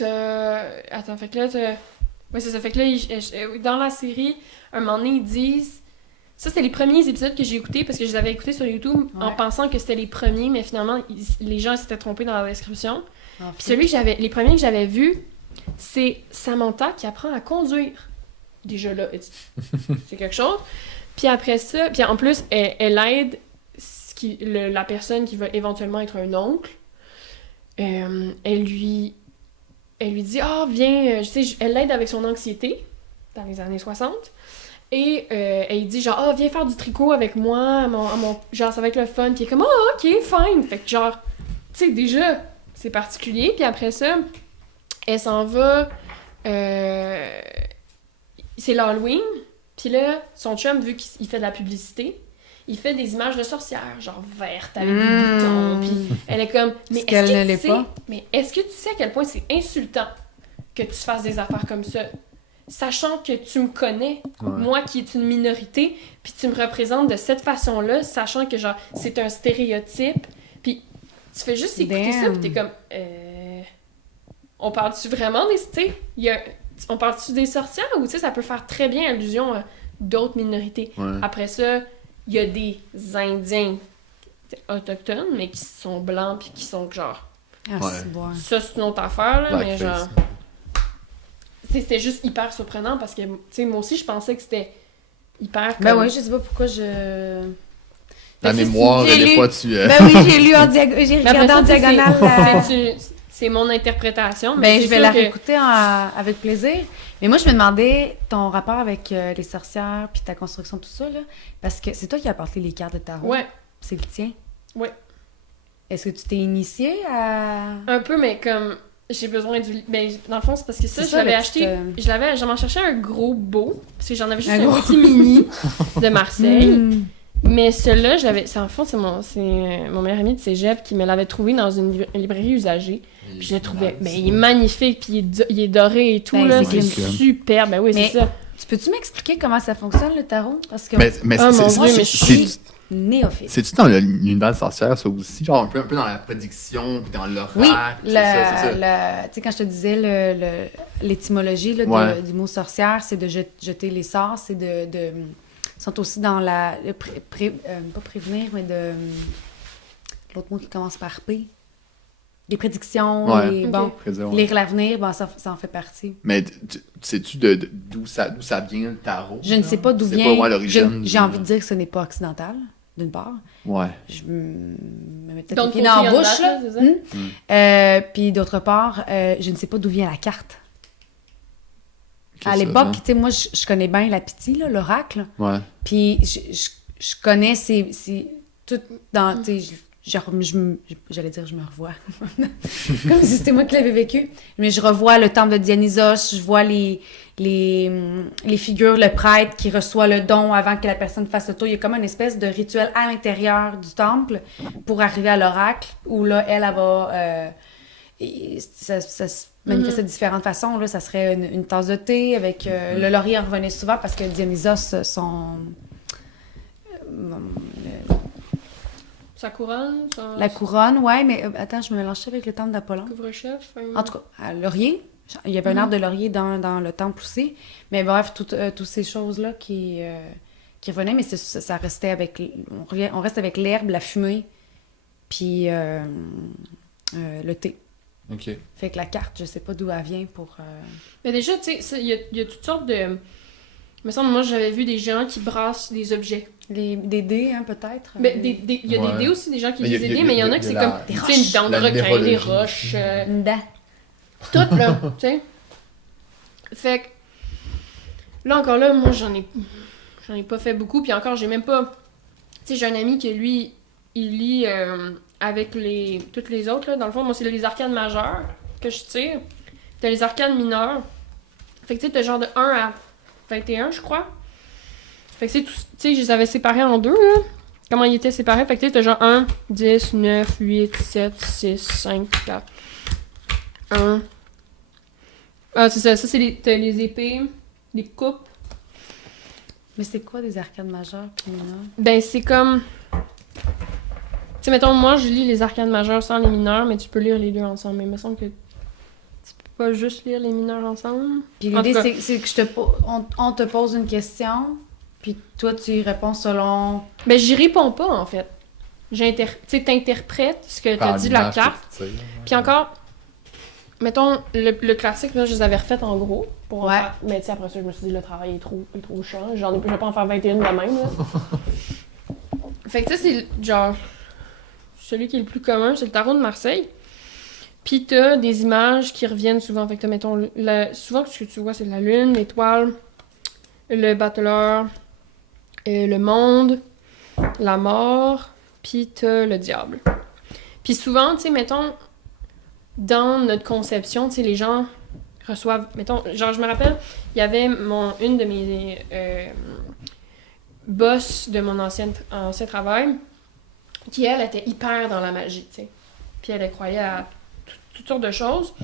Attends, fait que là, ouais, c'est ça. Fait que là, dans la série, un moment donné, ils disent... Ça, c'était les premiers épisodes que j'ai écoutés parce que je les avais écoutés sur YouTube en pensant que c'était les premiers, mais finalement, les gens s'étaient trompés dans la description. Puis les premiers que j'avais vus, c'est Samantha qui apprend à conduire. Déjà là, c'est quelque chose. Puis après ça, puis en plus, elle aide la personne qui va éventuellement être un oncle. Elle lui dit « Ah, viens... elle l'aide avec son anxiété dans les années 60. Et elle dit genre « Ah, viens faire du tricot avec moi, genre ça va être le fun. » Puis elle est comme « Ah, ok, fine. » Fait que genre, tu sais, déjà, c'est particulier. Puis après ça, elle s'en va... c'est l'Halloween. Puis là, son chum, vu qu'il fait de la publicité, il fait des images de sorcières, genre vertes avec des boutons. Puis elle est comme « Mais est-ce que tu sais à quel point c'est insultant que tu fasses des affaires comme ça? Sachant que tu me connais, moi qui est une minorité, puis tu me représentes de cette façon-là, sachant que genre c'est un stéréotype, puis tu fais juste écouter ça, puis t'es comme on parle-tu vraiment des... Tu sais, on parle-tu des sorcières, ou tu sais, ça peut faire très bien allusion à d'autres minorités. Après ça, il y a des Indiens autochtones, mais qui sont blancs, puis qui sont genre... Ça, c'est une autre affaire, là, mais genre... C'était juste hyper surprenant parce que, tu sais, moi aussi, je pensais que c'était hyper... Ben oui, je sais pas pourquoi je... La mémoire, des fois, tu... Ben oui, j'ai regardé en diagonale. C'est mon interprétation. Ben, je vais la réécouter avec plaisir. Mais moi, je me demandais ton rapport avec les sorcières puis ta construction, tout ça, là. Parce que c'est toi qui as apporté les cartes de tarot. Ouais. C'est le tien. Ouais. Est-ce que tu t'es initiée à... Un peu, mais comme... J'ai besoin du... Ben, dans le fond, c'est parce que ça, je l'avais acheté... J'en cherchais un gros beau, parce que j'en avais juste un petit mini de Marseille. Mais celui-là, je l'avais... En fond, c'est mon meilleur ami de cégep qui me l'avait trouvé dans une librairie usagée. Puis je le trouvais... Ben, il est magnifique, puis il est doré et tout, ben, là. C'est super. Ben oui, c'est ça. Tu peux-tu m'expliquer comment ça fonctionne, le tarot? Parce que... Mais c'est néophyte. C'est-tu dans l'univers sorcière, ça aussi? Genre un peu dans la prédiction, puis dans l'oracle? Oui, c'est ça. Tu sais, quand je te disais l'étymologie là, du mot sorcière, c'est de jeter les sorts, c'est de sont aussi dans pas prévenir, mais de... L'autre mot qui commence par P. Les prédictions, lire l'avenir, ça en fait partie. Mais sais-tu d'où ça vient, le tarot? Je ne sais pas d'où vient. C'est pas l'origine. J'ai envie de dire que ce n'est pas occidental, d'une part. Ouais. Je me mets peut-être les pieds dans la bouche, là. Puis d'autre part, je ne sais pas d'où vient la carte. À l'époque, tu sais, moi, je connais bien la Piti, là, l'oracle. Ouais. Puis je connais c'est tout dans... Tu sais, j'allais dire je me revois. Comme si c'était moi qui l'avais vécu. Mais je revois le temple de Dionysos, je vois les figures, le prêtre qui reçoit le don avant que la personne fasse le tour. Il y a comme une espèce de rituel à l'intérieur du temple pour arriver à l'oracle, où là, elle va... ça se manifeste de différentes façons. Là, ça serait une tasse de thé avec... le laurier en revenait souvent parce que Dionysos, sa couronne? La couronne, ouais, mais attends, je me mélange avec le temple d'Apollon. Couvre-chef? En tout cas, à laurier. Il y avait un arbre de laurier dans le temple aussi. Mais bref, toutes ces choses-là qui revenaient, mais ça restait avec... On reste avec l'herbe, la fumée, puis le thé. OK. Fait que la carte, je sais pas d'où elle vient pour... Mais déjà, tu sais, il y a toutes sortes de... Il me semble, moi, j'avais vu des gens qui brassent des objets. Des dés, hein, peut-être? Mais il y a des dés aussi, des gens qui lisent des dés, mais il y en a qui c'est comme une dent de requin, des roches... Une dent. Tout, là, tu sais. Fait que... Là, encore là, moi, j'en ai pas fait beaucoup, puis encore, j'ai même pas... Tu sais, j'ai un ami qui, lui, il lit avec toutes les autres, là. Dans le fond, moi, c'est les arcanes majeures que je tire. T'as les arcanes mineures. Fait que, tu sais, t'as genre de 1 à 21, je crois. Fait que, tu sais, je les avais séparés en deux, là. Comment ils étaient séparés. Fait que, tu sais, t'as genre 1, 10, 9, 8, 7, 6, 5, 4, 1. Ah, c'est ça. Ça, t'as les épées, les coupes. Mais c'est quoi des arcanes majeures puis mineures? Ben, c'est comme... Tu sais, mettons, moi, je lis les arcanes majeures sans les mineurs, mais tu peux lire les deux ensemble. Mais il me semble que... pas juste lire les mineurs ensemble. Puis l'idée, c'est que on te pose une question, puis toi, tu y réponds selon... Ben, j'y réponds pas, en fait. Tu sais, t'interprètes ce que t'as dit de la carte. Puis encore, mettons, le classique, là, je les avais refaites en gros. Pour faire... Mais tu sais, après ça, je me suis dit, le travail est trop chiant. Je vais pas en faire 21 de même, là. Fait que tu sais, c'est genre... Celui qui est le plus commun, c'est le tarot de Marseille. Puis t'as des images qui reviennent souvent. Fait que mettons, souvent, ce que tu vois, c'est la lune, l'étoile, le battleur, le monde, la mort, puis t'as le diable. Puis souvent, tu sais, mettons, dans notre conception, tu sais, les gens reçoivent... Mettons, genre, je me rappelle, il y avait une de mes boss de mon ancien travail qui, elle, était hyper dans la magie, tu sais. Puis elle croyait à toutes sortes de choses.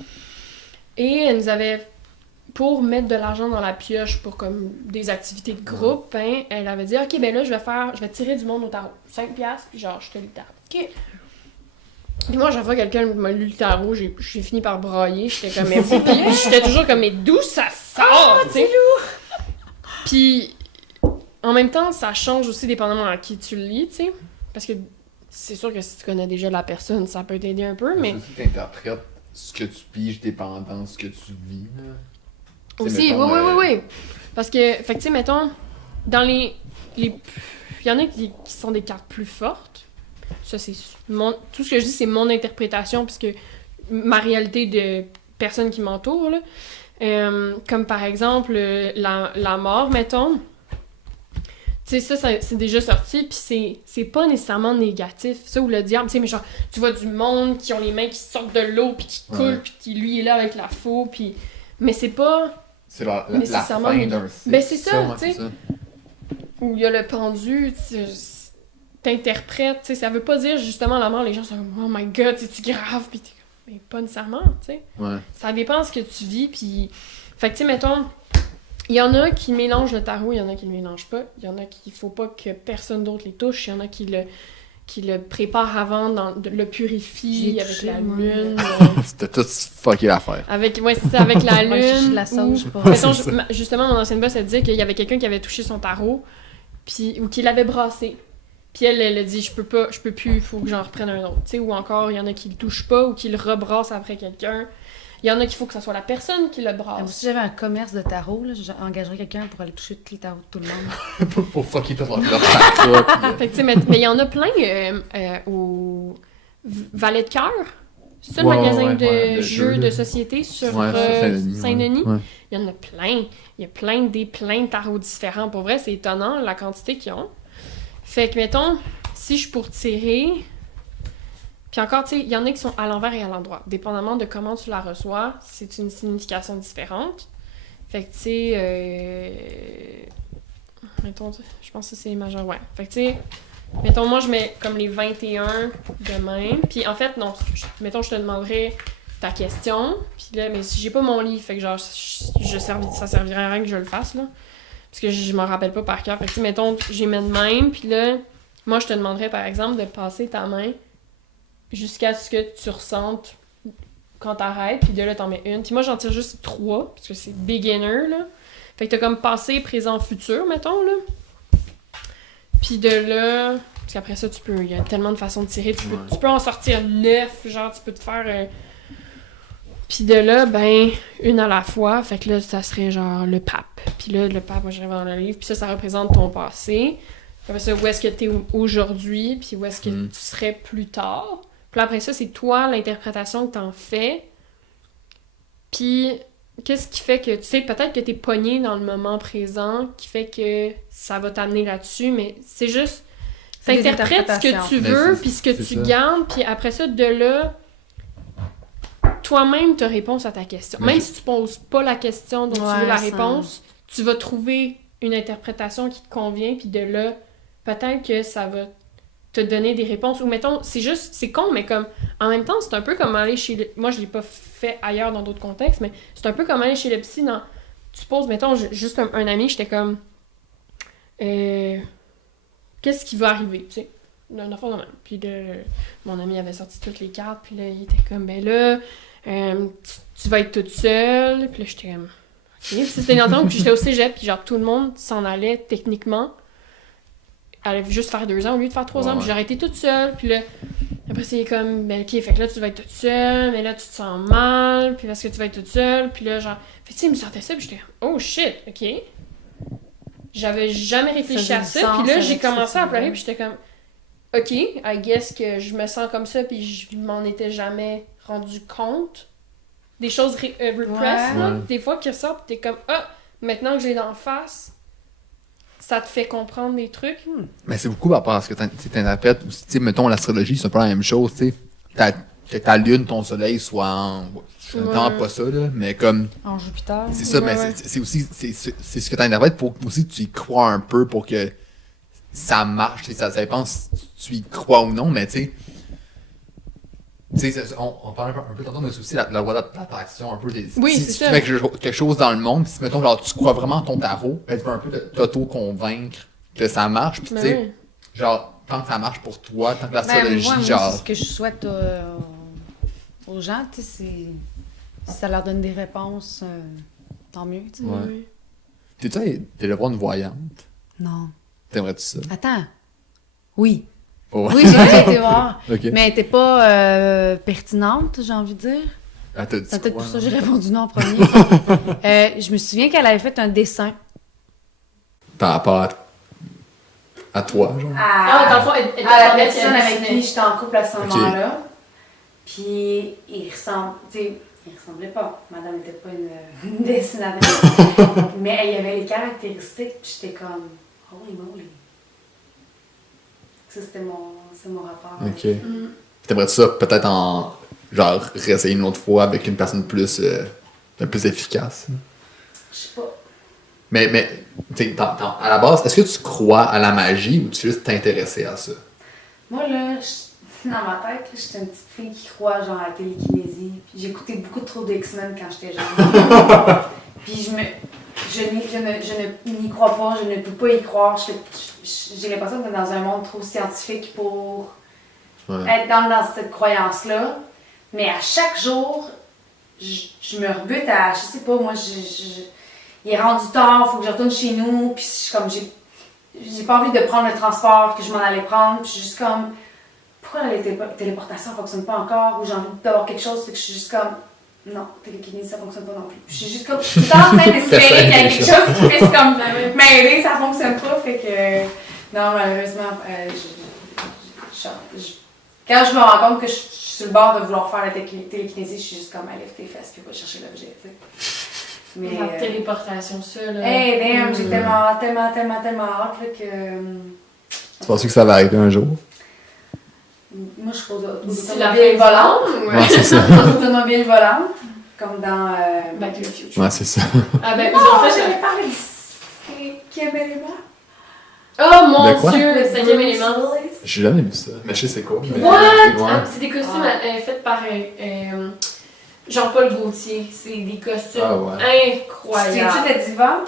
Et elle nous avait... Pour mettre de l'argent dans la pioche pour comme des activités de groupe, hein, elle avait dit « Ok, ben là, je vais tirer du monde au tarot. 5$, puis genre, je te lis le tarot. » OK. Puis moi, chaque fois que quelqu'un m'a lu le tarot, j'ai fini par brailler. J'étais comme « Mais j'étais toujours comme « Mais d'où ça sort? » tu sais. Puis, en même temps, ça change aussi dépendamment à qui tu le lis, tu sais. Parce que c'est sûr que si tu connais déjà la personne, ça peut t'aider un peu, mais... Tu interprètes ce que tu piges dépendant de ce que tu vis, là. Aussi, mettons, oui. Parce que, fait que, tu sais, mettons, dans il y en a qui sont des cartes plus fortes. Ça, c'est tout ce que je dis, c'est mon interprétation, puisque ma réalité de personne qui m'entoure, là. Comme par exemple, la mort, mettons. Tu sais, ça, c'est déjà sorti, puis c'est pas nécessairement négatif. Ça, ou le diable, tu sais, mais genre, tu vois du monde qui ont les mains qui sortent de l'eau, puis qui coulent, puis qui, lui, est là avec la faux, puis... Mais c'est pas... C'est la fin d'un cycle. Ben, c'est ça, tu sais. Où il y a le pendu, t'interprètes, tu sais, ça veut pas dire, justement, la mort, les gens sont comme « Oh my God, c'est grave », puis t'es comme « Mais pas nécessairement, tu sais. Ouais. Ça dépend de ce que tu vis, puis... Fait que, tu sais, mettons... Il y en a qui mélangent le tarot, il y en a qui le mélangent pas. Il y en a qui faut pas que personne d'autre les touche. Il y en a qui le préparent avant, le purifient avec la lune. C'était tout fucké l'affaire. Ouais, c'est ça, avec la lune. De la sauge, justement, mon ancienne boss, elle disait qu'il y avait quelqu'un qui avait touché son tarot, ou qui l'avait brassé. Puis elle a dit, je peux plus, il faut que j'en reprenne un autre. T'sais, ou encore, il y en a qui le touchent pas ou qui le rebrassent après quelqu'un. Il y en a qu'il faut que ce soit la personne qui le brasse. Si j'avais un commerce de tarot, là, j'engagerais quelqu'un pour aller toucher tous les tarots de tout le monde. pour fucker tout leur tarot. Fait que, mais il y en a plein au Valet de cœur. C'est le magasin de jeux de société sur Saint-Denis. Ouais. Il y en a plein. Il y a plein de tarots différents. Pour vrai, c'est étonnant la quantité qu'ils ont. Fait que, mettons, si je suis pour tirer... Puis encore, tu sais, il y en a qui sont à l'envers et à l'endroit. Dépendamment de comment tu la reçois, c'est une signification différente. Fait que, tu sais, mettons, je pense que c'est majeur, ouais. Fait que, tu sais, mettons, moi, je mets comme les 21 de même. Puis en fait, non, mettons, je te demanderais ta question. Puis là, mais si j'ai pas mon livre, fait que genre, ça servirait à rien que je le fasse, là. Parce que je m'en rappelle pas par cœur. Fait que, tu sais, mettons, j'ai mis de même. Puis là, moi, je te demanderais, par exemple, de passer ta main jusqu'à ce que tu ressentes quand t'arrêtes, puis de là, t'en mets une. Puis moi, j'en tire juste 3, parce que c'est beginner, là. Fait que t'as comme passé, présent, futur, mettons, là. Puis de là... Parce qu'après ça, il y a tellement de façons de tirer. Tu peux en sortir 9, genre, tu peux te faire... Puis de là, ben, une à la fois. Fait que là, ça serait genre le pape. Puis là, le pape, moi, j'arrive dans le livre. Puis ça représente ton passé. Après ça, où est-ce que t'es aujourd'hui, puis où est-ce que tu serais plus tard. Puis après ça, c'est toi, l'interprétation que t'en fais. Puis, qu'est-ce qui fait que, tu sais, peut-être que t'es pogné dans le moment présent, qui fait que ça va t'amener là-dessus, mais c'est juste, t'interprètes ce que tu veux, puis ce que tu gardes, puis après ça, de là, toi-même te réponds à ta question. Même si tu poses pas la question dont tu veux la réponse, tu vas trouver une interprétation qui te convient, puis de là, peut-être que ça va te donner des réponses. Ou mettons, c'est con, mais comme, en même temps, c'est un peu comme aller chez moi, je l'ai pas fait ailleurs dans d'autres contextes, mais c'est un peu comme aller chez le psy dans... Tu poses, mettons, juste un ami, j'étais comme... qu'est-ce qui va arriver, tu sais? D'un enfant de même. Puis là, mon ami avait sorti toutes les cartes, puis là, il était comme, ben là, tu vas être toute seule. Puis là, j'étais comme... OK. Puis c'était une entente, puis j'étais au cégep, puis genre, tout le monde s'en allait techniquement. Elle allait juste faire 2 ans au lieu de faire 3 ans, puis j'ai arrêté toute seule. Puis là, après, c'est comme, ben OK, fait que là, tu vas être toute seule, mais là, tu te sens mal, puis parce que tu vas être toute seule. Puis là, genre... Fait que tu sais, il me sortait ça, puis j'étais comme, oh shit, OK. J'avais jamais réfléchi à ça, puis là, j'ai commencé à pleurer, puis j'étais comme... OK, I guess que je me sens comme ça, puis je m'en étais jamais rendu compte. Des choses repressed, là, des fois qui ressortent, puis t'es comme, maintenant que j'ai d'en face, ça te fait comprendre des trucs. Mais c'est beaucoup par rapport à ce que tu interprètes. Tu sais, mettons, l'astrologie, c'est un peu la même chose, tu sais. Que ta lune, ton soleil soit en... Je n'entends pas ça, là, mais comme... En Jupiter. C'est ça, mais c'est aussi... C'est ce que tu interprètes pour aussi que tu y crois un peu, pour que ça marche, ça dépend si tu y crois ou non, mais tu sais, on parlait un peu tantôt, mais c'est aussi la loi d'attraction, un peu. Si tu fais quelque chose dans le monde, si mettons, genre, tu crois vraiment en ton tarot, tu peux un peu t'auto-convaincre que ça marche, puis tu sais, genre, tant que ça marche pour toi, tant que l'astrologie, moi, genre... c'est ce que je souhaite aux gens, tu sais, si ça leur donne des réponses, tant mieux, tu sais. Ouais. T'es allé voir une voyante? Non. T'aimerais-tu ça? Attends. Oui. Oh. Oui, j'ai déjà été voir. Okay. Mais elle était pas pertinente, j'ai envie de dire. C'est peut-être pour ça que j'ai répondu non en premier. Je me souviens qu'elle avait fait un dessin. Par rapport à toi, genre? Dans le fond, elle la personne avec qui j'étais en couple à ce moment-là. Okay. Puis il ressemblait pas. Madame n'était pas une dessinatrice. Mais il y avait les caractéristiques, puis j'étais comme, holy moly. Ça, c'est mon rapport. Ok. T'aimerais ça peut-être genre, réessayer une autre fois avec une personne plus efficace? Je sais pas. Mais à la base, est-ce que tu crois à la magie ou tu veux juste t'intéresser à ça? Moi, là, dans ma tête, j'étais une petite fille qui croit genre à la télékinésie. Puis j'écoutais beaucoup trop d'X-Men quand j'étais jeune. Puis je n'y crois pas, je ne peux pas y croire. J'ai l'impression d'être dans un monde trop scientifique pour être dans cette croyance-là. Mais à chaque jour, je me rebute à, je sais pas, moi, il est rendu tard, il faut que je retourne chez nous. Puis j'ai pas envie de prendre le transport que je m'en allais prendre. Puis je suis juste comme, pourquoi la téléportation ne fonctionne pas encore? Ou j'ai envie d'avoir quelque chose, fait que je suis juste comme, non, télékinésie, ça fonctionne pas non plus. Je suis juste comme, tout le temps en train d'espérer qu'il y a quelque chose qui puisse comme m'aider, ça fonctionne pas, fait que, non, malheureusement, quand je me rends compte que je suis sur le bord de vouloir faire la télékinésie, je suis juste comme, lève tes fesses, puis va chercher l'objet, tu sais. Mais, la téléportation, ça, là. Hey, damn, j'ai tellement hâte, là, que... Tu penses que ça va arriver un jour? Moi, je pose automobile volante. Ouais, c'est ça. Automobile volante, comme dans Back to the Future. Ouais, c'est ça. Ah ben, ils ont fait... j'avais parlé du 5e élément. Oh mon Dieu, le 5e élément. J'ai jamais vu ça, mais je sais c'est quoi. What? C'est des costumes faits par Jean-Paul Gaultier. C'est des costumes incroyables. C'est-tu la diva?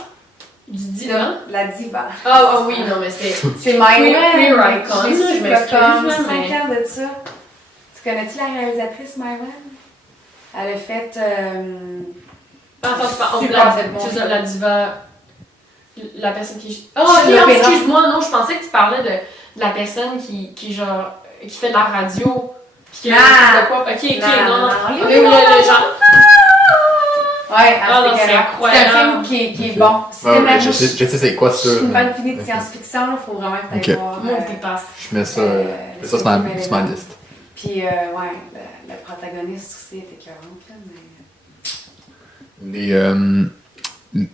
Du divan? La diva. Ah oui, non, mais c'est Mywen. Queer Icon. Je m'excuse, comme 5 ans de ça. Tu connais-tu la réalisatrice Mywen? Elle a fait... la diva... La personne qui... excuse-moi, non, je pensais que tu parlais de la personne qui fait de la radio. Puis qui a de quoi. Ok, non. Mais le genre... Ouais, c'est incroyable. C'est un film qui est bon. Je sais c'est quoi ça. Je suis une fan finie de science-fiction, il faut vraiment être voir. Je mets ça sur ma liste. Puis, le protagoniste aussi était écœurant.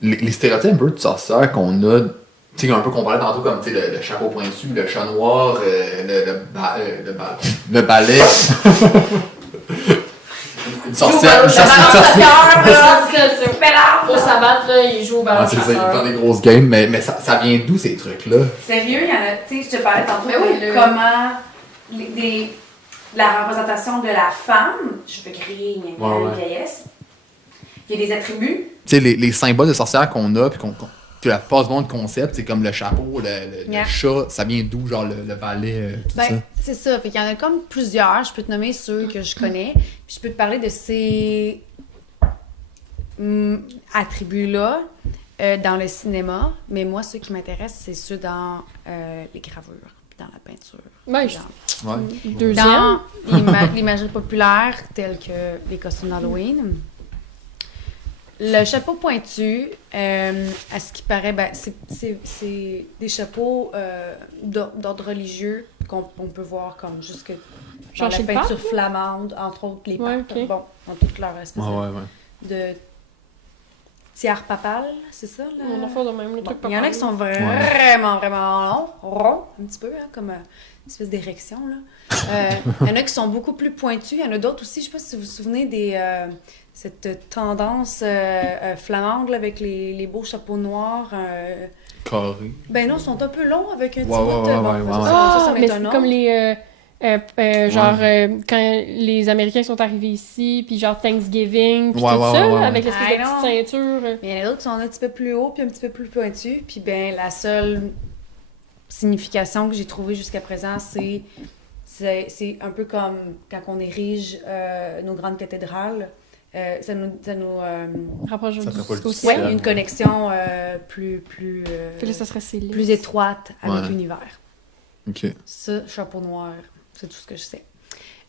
Les stéréotypes un peu de sorcières qu'on a, tu sais, un peu qu'on parlait tantôt comme le chapeau pointu, le chat noir, le balai. Une sorcière. Au sabbat, là, il joue au ballon chasseur. C'est ça, il fait des grosses games, mais ça vient d'où ces trucs-là? Sérieux, il y en a, tu sais, je te parlais tantôt de comment la représentation de la femme, je veux créer une vieillesse, il y a des attributs. Tu sais, les symboles de sorcières qu'on a, puis que la passe bon de concept, c'est comme le chapeau, le chat, ça vient d'où, genre le valet, tout ça? C'est ça. Fait qu'il y en a comme plusieurs. Je peux te nommer ceux que je connais. Puis je peux te parler de ces attributs-là dans le cinéma. Mais moi, ceux qui m'intéressent, c'est ceux dans les gravures, puis dans la peinture. Deuxième. Dans l'imagerie populaire, telle que les costumes d'Halloween. Le chapeau pointu, à ce qui paraît, c'est des chapeaux d'ordre religieux qu'on peut voir comme jusque dans la peinture flamande, entre autres les papes. Okay. Bon, dans toute leur espèce de tiare papale, c'est ça? Là? On a fait de même, le truc Il y en a qui sont vraiment longs, ronds, un petit peu, hein, comme une espèce d'érection. Il y en a qui sont beaucoup plus pointus. Il y en a d'autres aussi, je ne sais pas si vous vous souvenez cette tendance flamande là, avec les beaux chapeaux noirs. Carrés. Ben non, ils sont un peu longs avec un petit bout mais c'est comme les... quand les Américains sont arrivés ici, puis genre Thanksgiving, puis tout ça, là, avec l'espèce de petite ceinture. Mais il y en a d'autres qui sont un petit peu plus hauts, puis un petit peu plus pointus. Puis ben la seule signification que j'ai trouvée jusqu'à présent, c'est un peu comme quand on érige nos grandes cathédrales. Ça nous rapproche du ciel. Une connexion plus étroite avec l'univers. Okay. Ça, chapeau noir, c'est tout ce que je sais.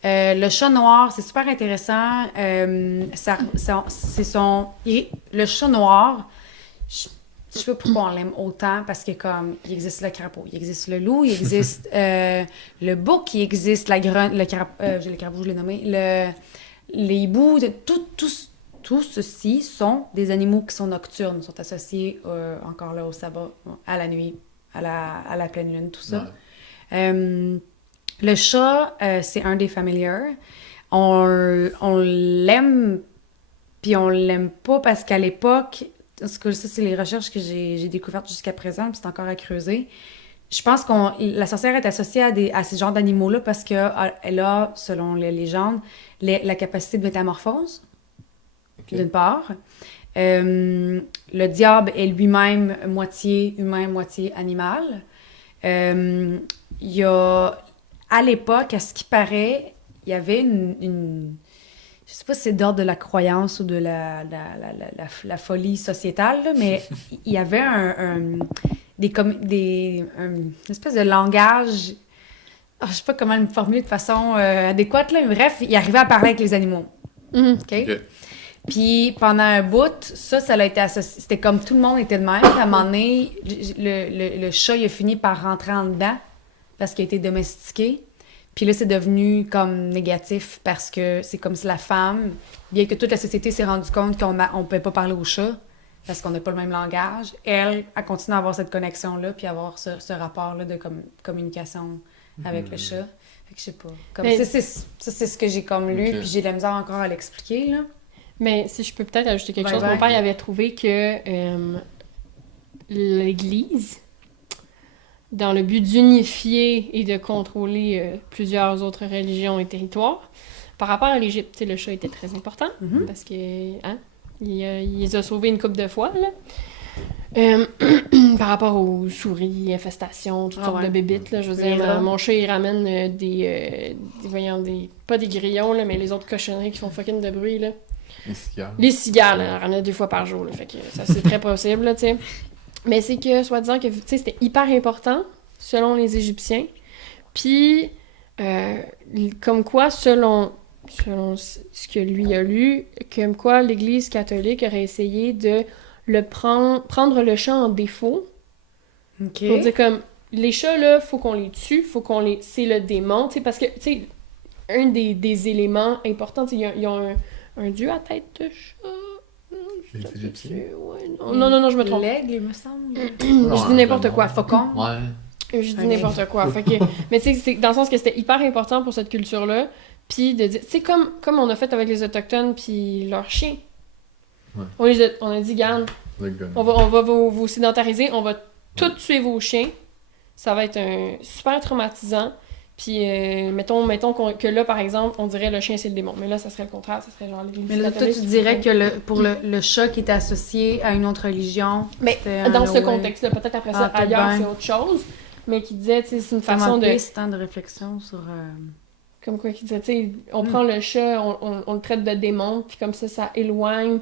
Le chat noir, c'est super intéressant. Le chat noir, je sais pas pourquoi on l'aime autant, parce que comme il existe le crapaud, il existe le loup, il existe le bouc, il existe le crapaud, je l'ai nommé, les hiboux, tout ceci sont des animaux qui sont nocturnes, sont associés encore là au sabbat, à la nuit, à la pleine lune, tout ça. Ouais. Le chat, c'est un des familiers. On l'aime, puis on l'aime pas parce qu'à l'époque, parce que ça, c'est les recherches que j'ai découvertes jusqu'à présent, puis c'est encore à creuser. Je pense que la sorcière est associée à ces genres d'animaux-là parce qu'elle a, selon les légendes, la capacité de métamorphose, d'une part. Le diable est lui-même moitié humain, moitié animal. Il y a, à l'époque, à ce qui paraît, il y avait une je sais pas si c'est d'ordre de la croyance ou de la folie sociétale, là, mais il y avait une espèce de langage, je sais pas comment le formuler de façon adéquate, là, mais bref, il arrivait à parler avec les animaux. OK? Puis pendant un bout, ça a été associé. C'était comme tout le monde était de même. À un moment donné, le chat, il a fini par rentrer en dedans parce qu'il a été domestiqué. Puis là, c'est devenu comme négatif parce que c'est comme si la femme, bien que toute la société s'est rendue compte qu'on ne pouvait pas parler au chat parce qu'on n'a pas le même langage, elle continue à avoir cette connexion-là puis à avoir ce rapport-là de communication avec le chat. Fait que je sais pas. Ça, c'est ce que j'ai comme lu, puis j'ai de la misère encore à l'expliquer, là. Mais si je peux peut-être ajouter quelque chose, mon père avait trouvé que l'Église, dans le but d'unifier et de contrôler plusieurs autres religions et territoires, par rapport à l'Égypte, le chat était très important, parce que il les a sauvés une couple de fois, là. Par rapport aux souris, infestations, toutes sortes de bébites, là, je veux dire, mon chat, il ramène pas des grillons, là, mais les autres cochonneries qui font fucking de bruit, là. Les cigales, on en ramenait 2 fois par jour, là, fait que ça, c'est très possible, là, tu sais. Mais c'est que, soi-disant, que, tu sais, c'était hyper important, selon les Égyptiens, puis, comme quoi, selon ce que lui a lu, comme quoi l'Église catholique aurait essayé de prendre le chat en défaut, pour dire comme, les chats, là, faut qu'on les tue, c'est le démon, tu sais, parce que, tu sais, un des éléments importants, tu sais, il y a un dieu à tête de chat. Les Égyptiens? Non, je me trompe. L'aigle, il me semble. Je dis n'importe quoi. Faucon? Ouais. Je dis n'importe quoi. Fait que, mais tu sais, c'est dans le sens que c'était hyper important pour cette culture-là. Puis de dire, tu sais, comme on a fait avec les Autochtones puis leurs chiens. Ouais. On a dit, garde, on va vous sédentariser, on va tout tuer vos chiens. Ça va être super traumatisant. Puis, mettons que là, par exemple, on dirait le chien, c'est le démon. Mais là, ça serait le contraire. Ça serait genre l'Église Mais là, toi, tu dirais que pour le chat qui était associé à une autre religion, mais dans ce contexte-là, peut-être après ça, ailleurs, c'est autre chose. Mais qui disait, tu sais, c'est une façon de... C'est temps de réflexion sur... Comme quoi, qui disait, tu sais, on prend le chat, on le traite de démon, puis comme ça éloigne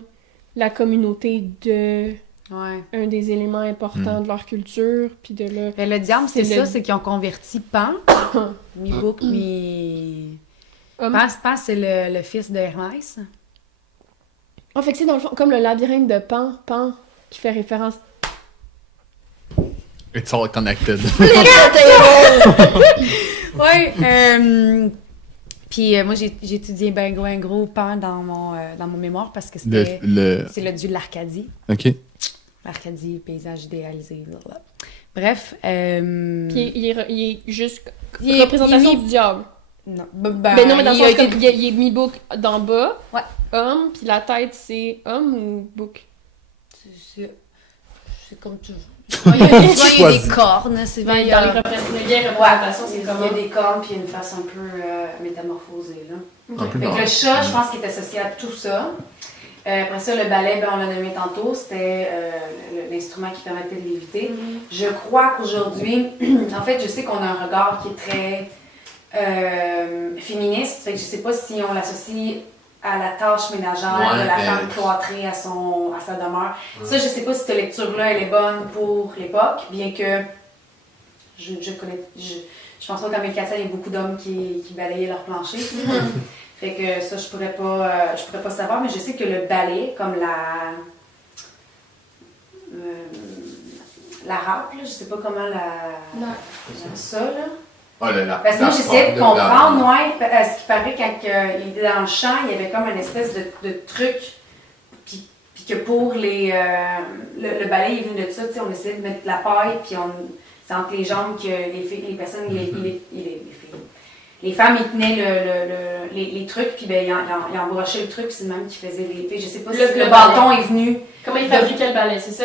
la communauté de... un des éléments importants de leur culture, puis de là... Ben, le diable, c'est ça, c'est qu'ils ont converti Pan, mi-bouc, mi... Pan, c'est le fils de Hermès. En fait, c'est dans le fond, comme le labyrinthe de Pan, qui fait référence... It's all connected. Puis moi, j'ai étudié ben gros Pan dans mon mémoire parce que c'est le dieu de l'Arcadie. OK. L'Arcadie, paysage idéalisé. Blablabla. Bref. Puis il est juste représentation du diable. Non. Ben non, mais dans le sens comme il est mi-bouc d'en bas. Ouais. Homme, puis la tête, c'est homme ou bouc? C'est comme tu veux. Il y a des cornes, c'est dans les représentations, c'est comme il y a des cornes puis une face un peu métamorphosée là. Okay. Fait que le chat, je pense qu'il est associé à tout ça. Après ça, le balai, on l'a nommé tantôt, c'était l'instrument qui permettait de l'éviter. Je crois qu'aujourd'hui, en fait, je sais qu'on a un regard qui est très féministe, fait que je sais pas si on l'associe à la tâche ménagère de la femme cloîtrée à sa demeure. Ça, je sais pas si cette lecture-là, elle est bonne pour l'époque, bien que je pense pas qu'en 1400, il y a beaucoup d'hommes qui balayaient leur plancher. Fait que ça, je pourrais pas savoir, mais je sais que le balai, comme la râpe, là, je sais pas comment ça, là. Oh là là. Parce que moi, j'essayais de comprendre, ce qui paraît quand il était dans le champ, il y avait comme une espèce de truc, puis que pour le balai, il est venu de ça, on essayait de mettre de la paille, puis c'est entre les jambes que les personnes, les femmes, ils tenaient les trucs, puis ben, ils embrochaient le truc, puis c'est le même qui faisait les... Je sais pas si le bâton est venu... Comment il fabriquait le balai, c'est ça?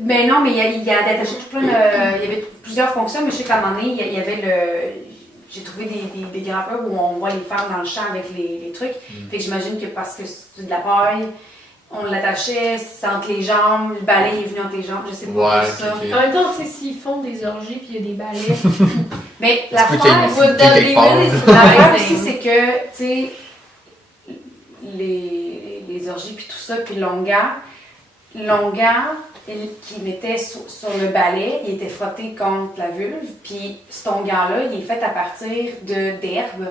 Ben non, mais il a attaché tout plein de... Il y avait plusieurs fonctions, mais je sais qu'à un moment donné, il y avait j'ai trouvé des graveurs où on voit les femmes dans le champ avec les trucs. Fait que j'imagine que parce que c'est de la paille, on l'attachait, c'est entre les jambes, le balai est venu entre les jambes, je sais pas ça. Okay. En même temps, tu sais, s'ils font des orgies puis il y a des balais... Mais l'affaire aussi, c'est que, tu sais, les orgies puis tout ça, puis l'onguent, qui mettait sur le balai, il était frotté contre la vulve, puis cet onguent-là, il est fait à partir d'herbes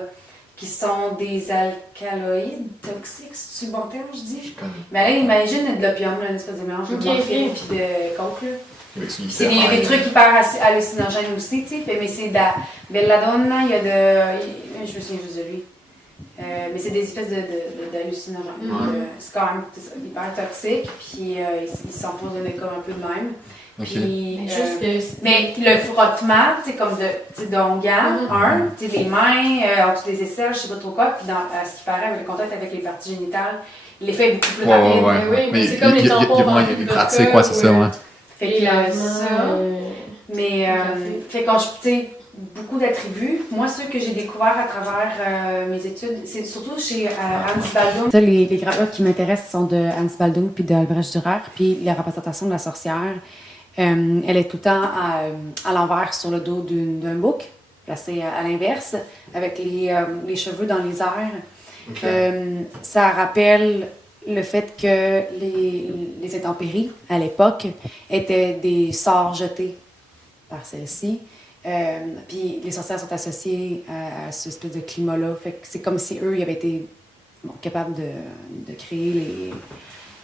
qui sont des alcaloïdes toxiques, c'est-tu le bon terme, je dis? Mais là, imagine de l'opium, une espèce de mélange de morphine puis de coke, là. C'est des trucs hyper hallucinogènes aussi, tu sais, mais c'est de la belladonna, il y a je me souviens juste de lui. Mais c'est des espèces d'hallucinogènes. C'est quand même hyper toxique, puis ils s'empoisonnent comme un peu de même. Okay. Puis, mais le frottement, tu sais, comme d'onguent, tu sais, les mains, en dessous des aisselles, je sais pas trop quoi, puis ce qui paraît avec le contact avec les parties génitales, l'effet est beaucoup plus rapide. Oui, mais c'est comme les tampons. Il y a des pratiques, c'est ça, ouais. Fait que ça, mais fait quand tu sais, beaucoup d'attributs. Moi, ceux que j'ai découverts à travers mes études, c'est surtout chez Hans Baldung. Ça, les gravures qui m'intéressent sont de Hans Baldung puis d'Albrecht Dürer, puis la représentation de la sorcière. Elle est tout le temps à l'envers sur le dos d'un bouc, placé à l'inverse, avec les cheveux dans les airs. Okay. Ça rappelle le fait que les intempéries, à l'époque, étaient des sorts jetés par celle-ci. Puis les sorcières sont associées à ce espèce de climat-là. Fait que c'est comme si eux, ils avaient été capables de créer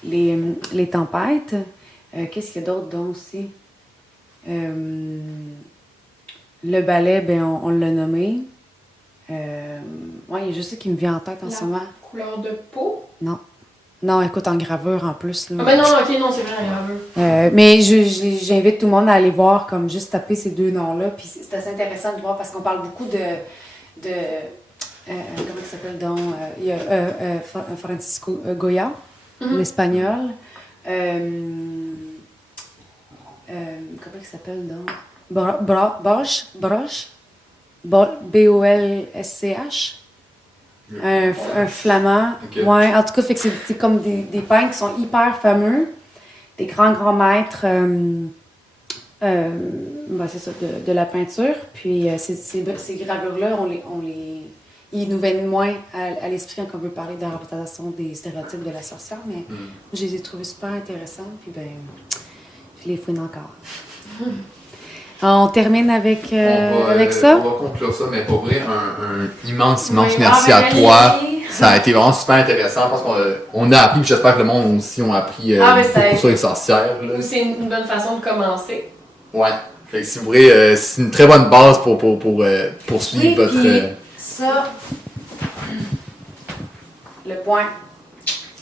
les tempêtes. Qu'est-ce qu'il y a d'autre donc aussi? Le balai, ben on l'a nommé. Il y a juste ça qui me vient en tête en ce moment. Couleur de peau? Non, écoute, en gravure en plus. Là. Ah ben non, ok, non, c'est vrai, en gravure. Mais j'invite tout le monde à aller voir, comme juste taper ces deux noms-là. Puis c'est assez intéressant de voir parce qu'on parle beaucoup de comment il s'appelle donc? Il y a Francisco Goya, l'espagnol. Comment il s'appelle donc? Broche. BOLSCH. Un flamand. Okay. Ouais, en tout cas, fait que c'est comme des peintres qui sont hyper fameux. Des grands maîtres c'est ça, de la peinture. Puis ces gravures-là, ils nous viennent moins à l'esprit quand on veut parler de la représentation des stéréotypes de la sorcière, mais je les ai trouvés super intéressants, puis je les fouine encore. On termine avec ça? On va conclure ça, mais pour vrai, un immense merci à toi. Ça a été vraiment super intéressant parce qu'on a appris, puis j'espère que le monde aussi a appris beaucoup sur les sorcières. C'est une bonne façon de commencer. Ouais. Fait que si vous voulez, c'est une très bonne base pour poursuivre votre... Ça, le point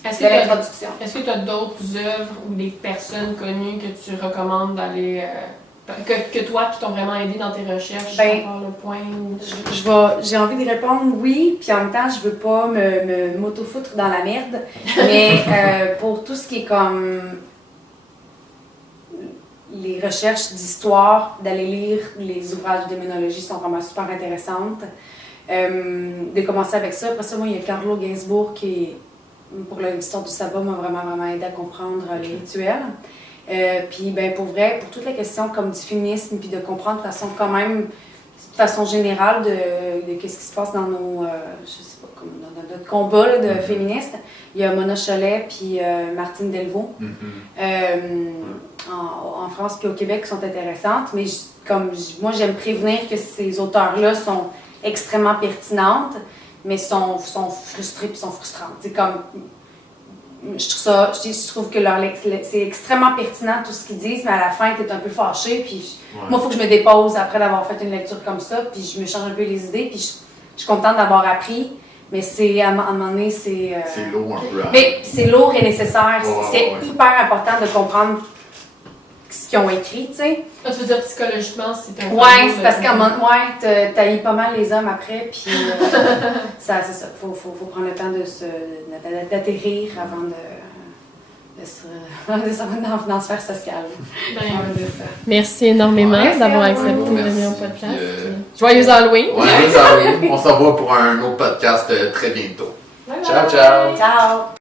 Est-ce de l'introduction. Est-ce que tu as d'autres œuvres ou des personnes connues que tu recommandes d'aller... que toi, qui t'ont vraiment aidé dans tes recherches, le point? J'ai envie de répondre oui, puis en même temps, je veux pas m'auto-foutre dans la merde, mais pour tout ce qui est comme les recherches d'histoire, d'aller lire les ouvrages de démonologie sont vraiment super intéressantes. De commencer avec ça. Après ça, moi, il y a Carlo Gainsbourg qui, pour l'histoire du sabbat, m'a vraiment aidé à comprendre les rituels. Puis, pour vrai, pour toutes les questions comme du féminisme, puis de comprendre de façon générale de qu'est-ce qui se passe dans nos, je sais pas, comme dans notre combat là, de féministes, il y a Mona Chollet puis Martine Delvaux en France puis au Québec qui sont intéressantes, mais moi j'aime prévenir que ces auteurs-là sont extrêmement pertinentes, mais sont frustrées puis sont frustrantes. C'est comme... Je trouve que c'est extrêmement pertinent tout ce qu'ils disent, mais à la fin, tu es un peu fâché. Puis moi, il faut que je me dépose après d'avoir fait une lecture comme ça, puis je me change un peu les idées, puis je suis contente d'avoir appris. Mais à un moment donné, c'est lourd un peu. Mais c'est lourd et nécessaire. C'est hyper important de comprendre ce qu'ils ont écrit, tu sais. Tu veux dire psychologiquement, c'est un ouais, c'est parce qu'à un moment t'haïs pas mal les hommes après, puis c'est ça. Faut prendre le temps d'atterrir avant dans sphère sociale. Merci énormément d'avoir accepté de venir au podcast. Joyeux Halloween! Joyeux Halloween! On se revoit pour un autre podcast très bientôt. Bye bye. Ciao, ciao! Ciao!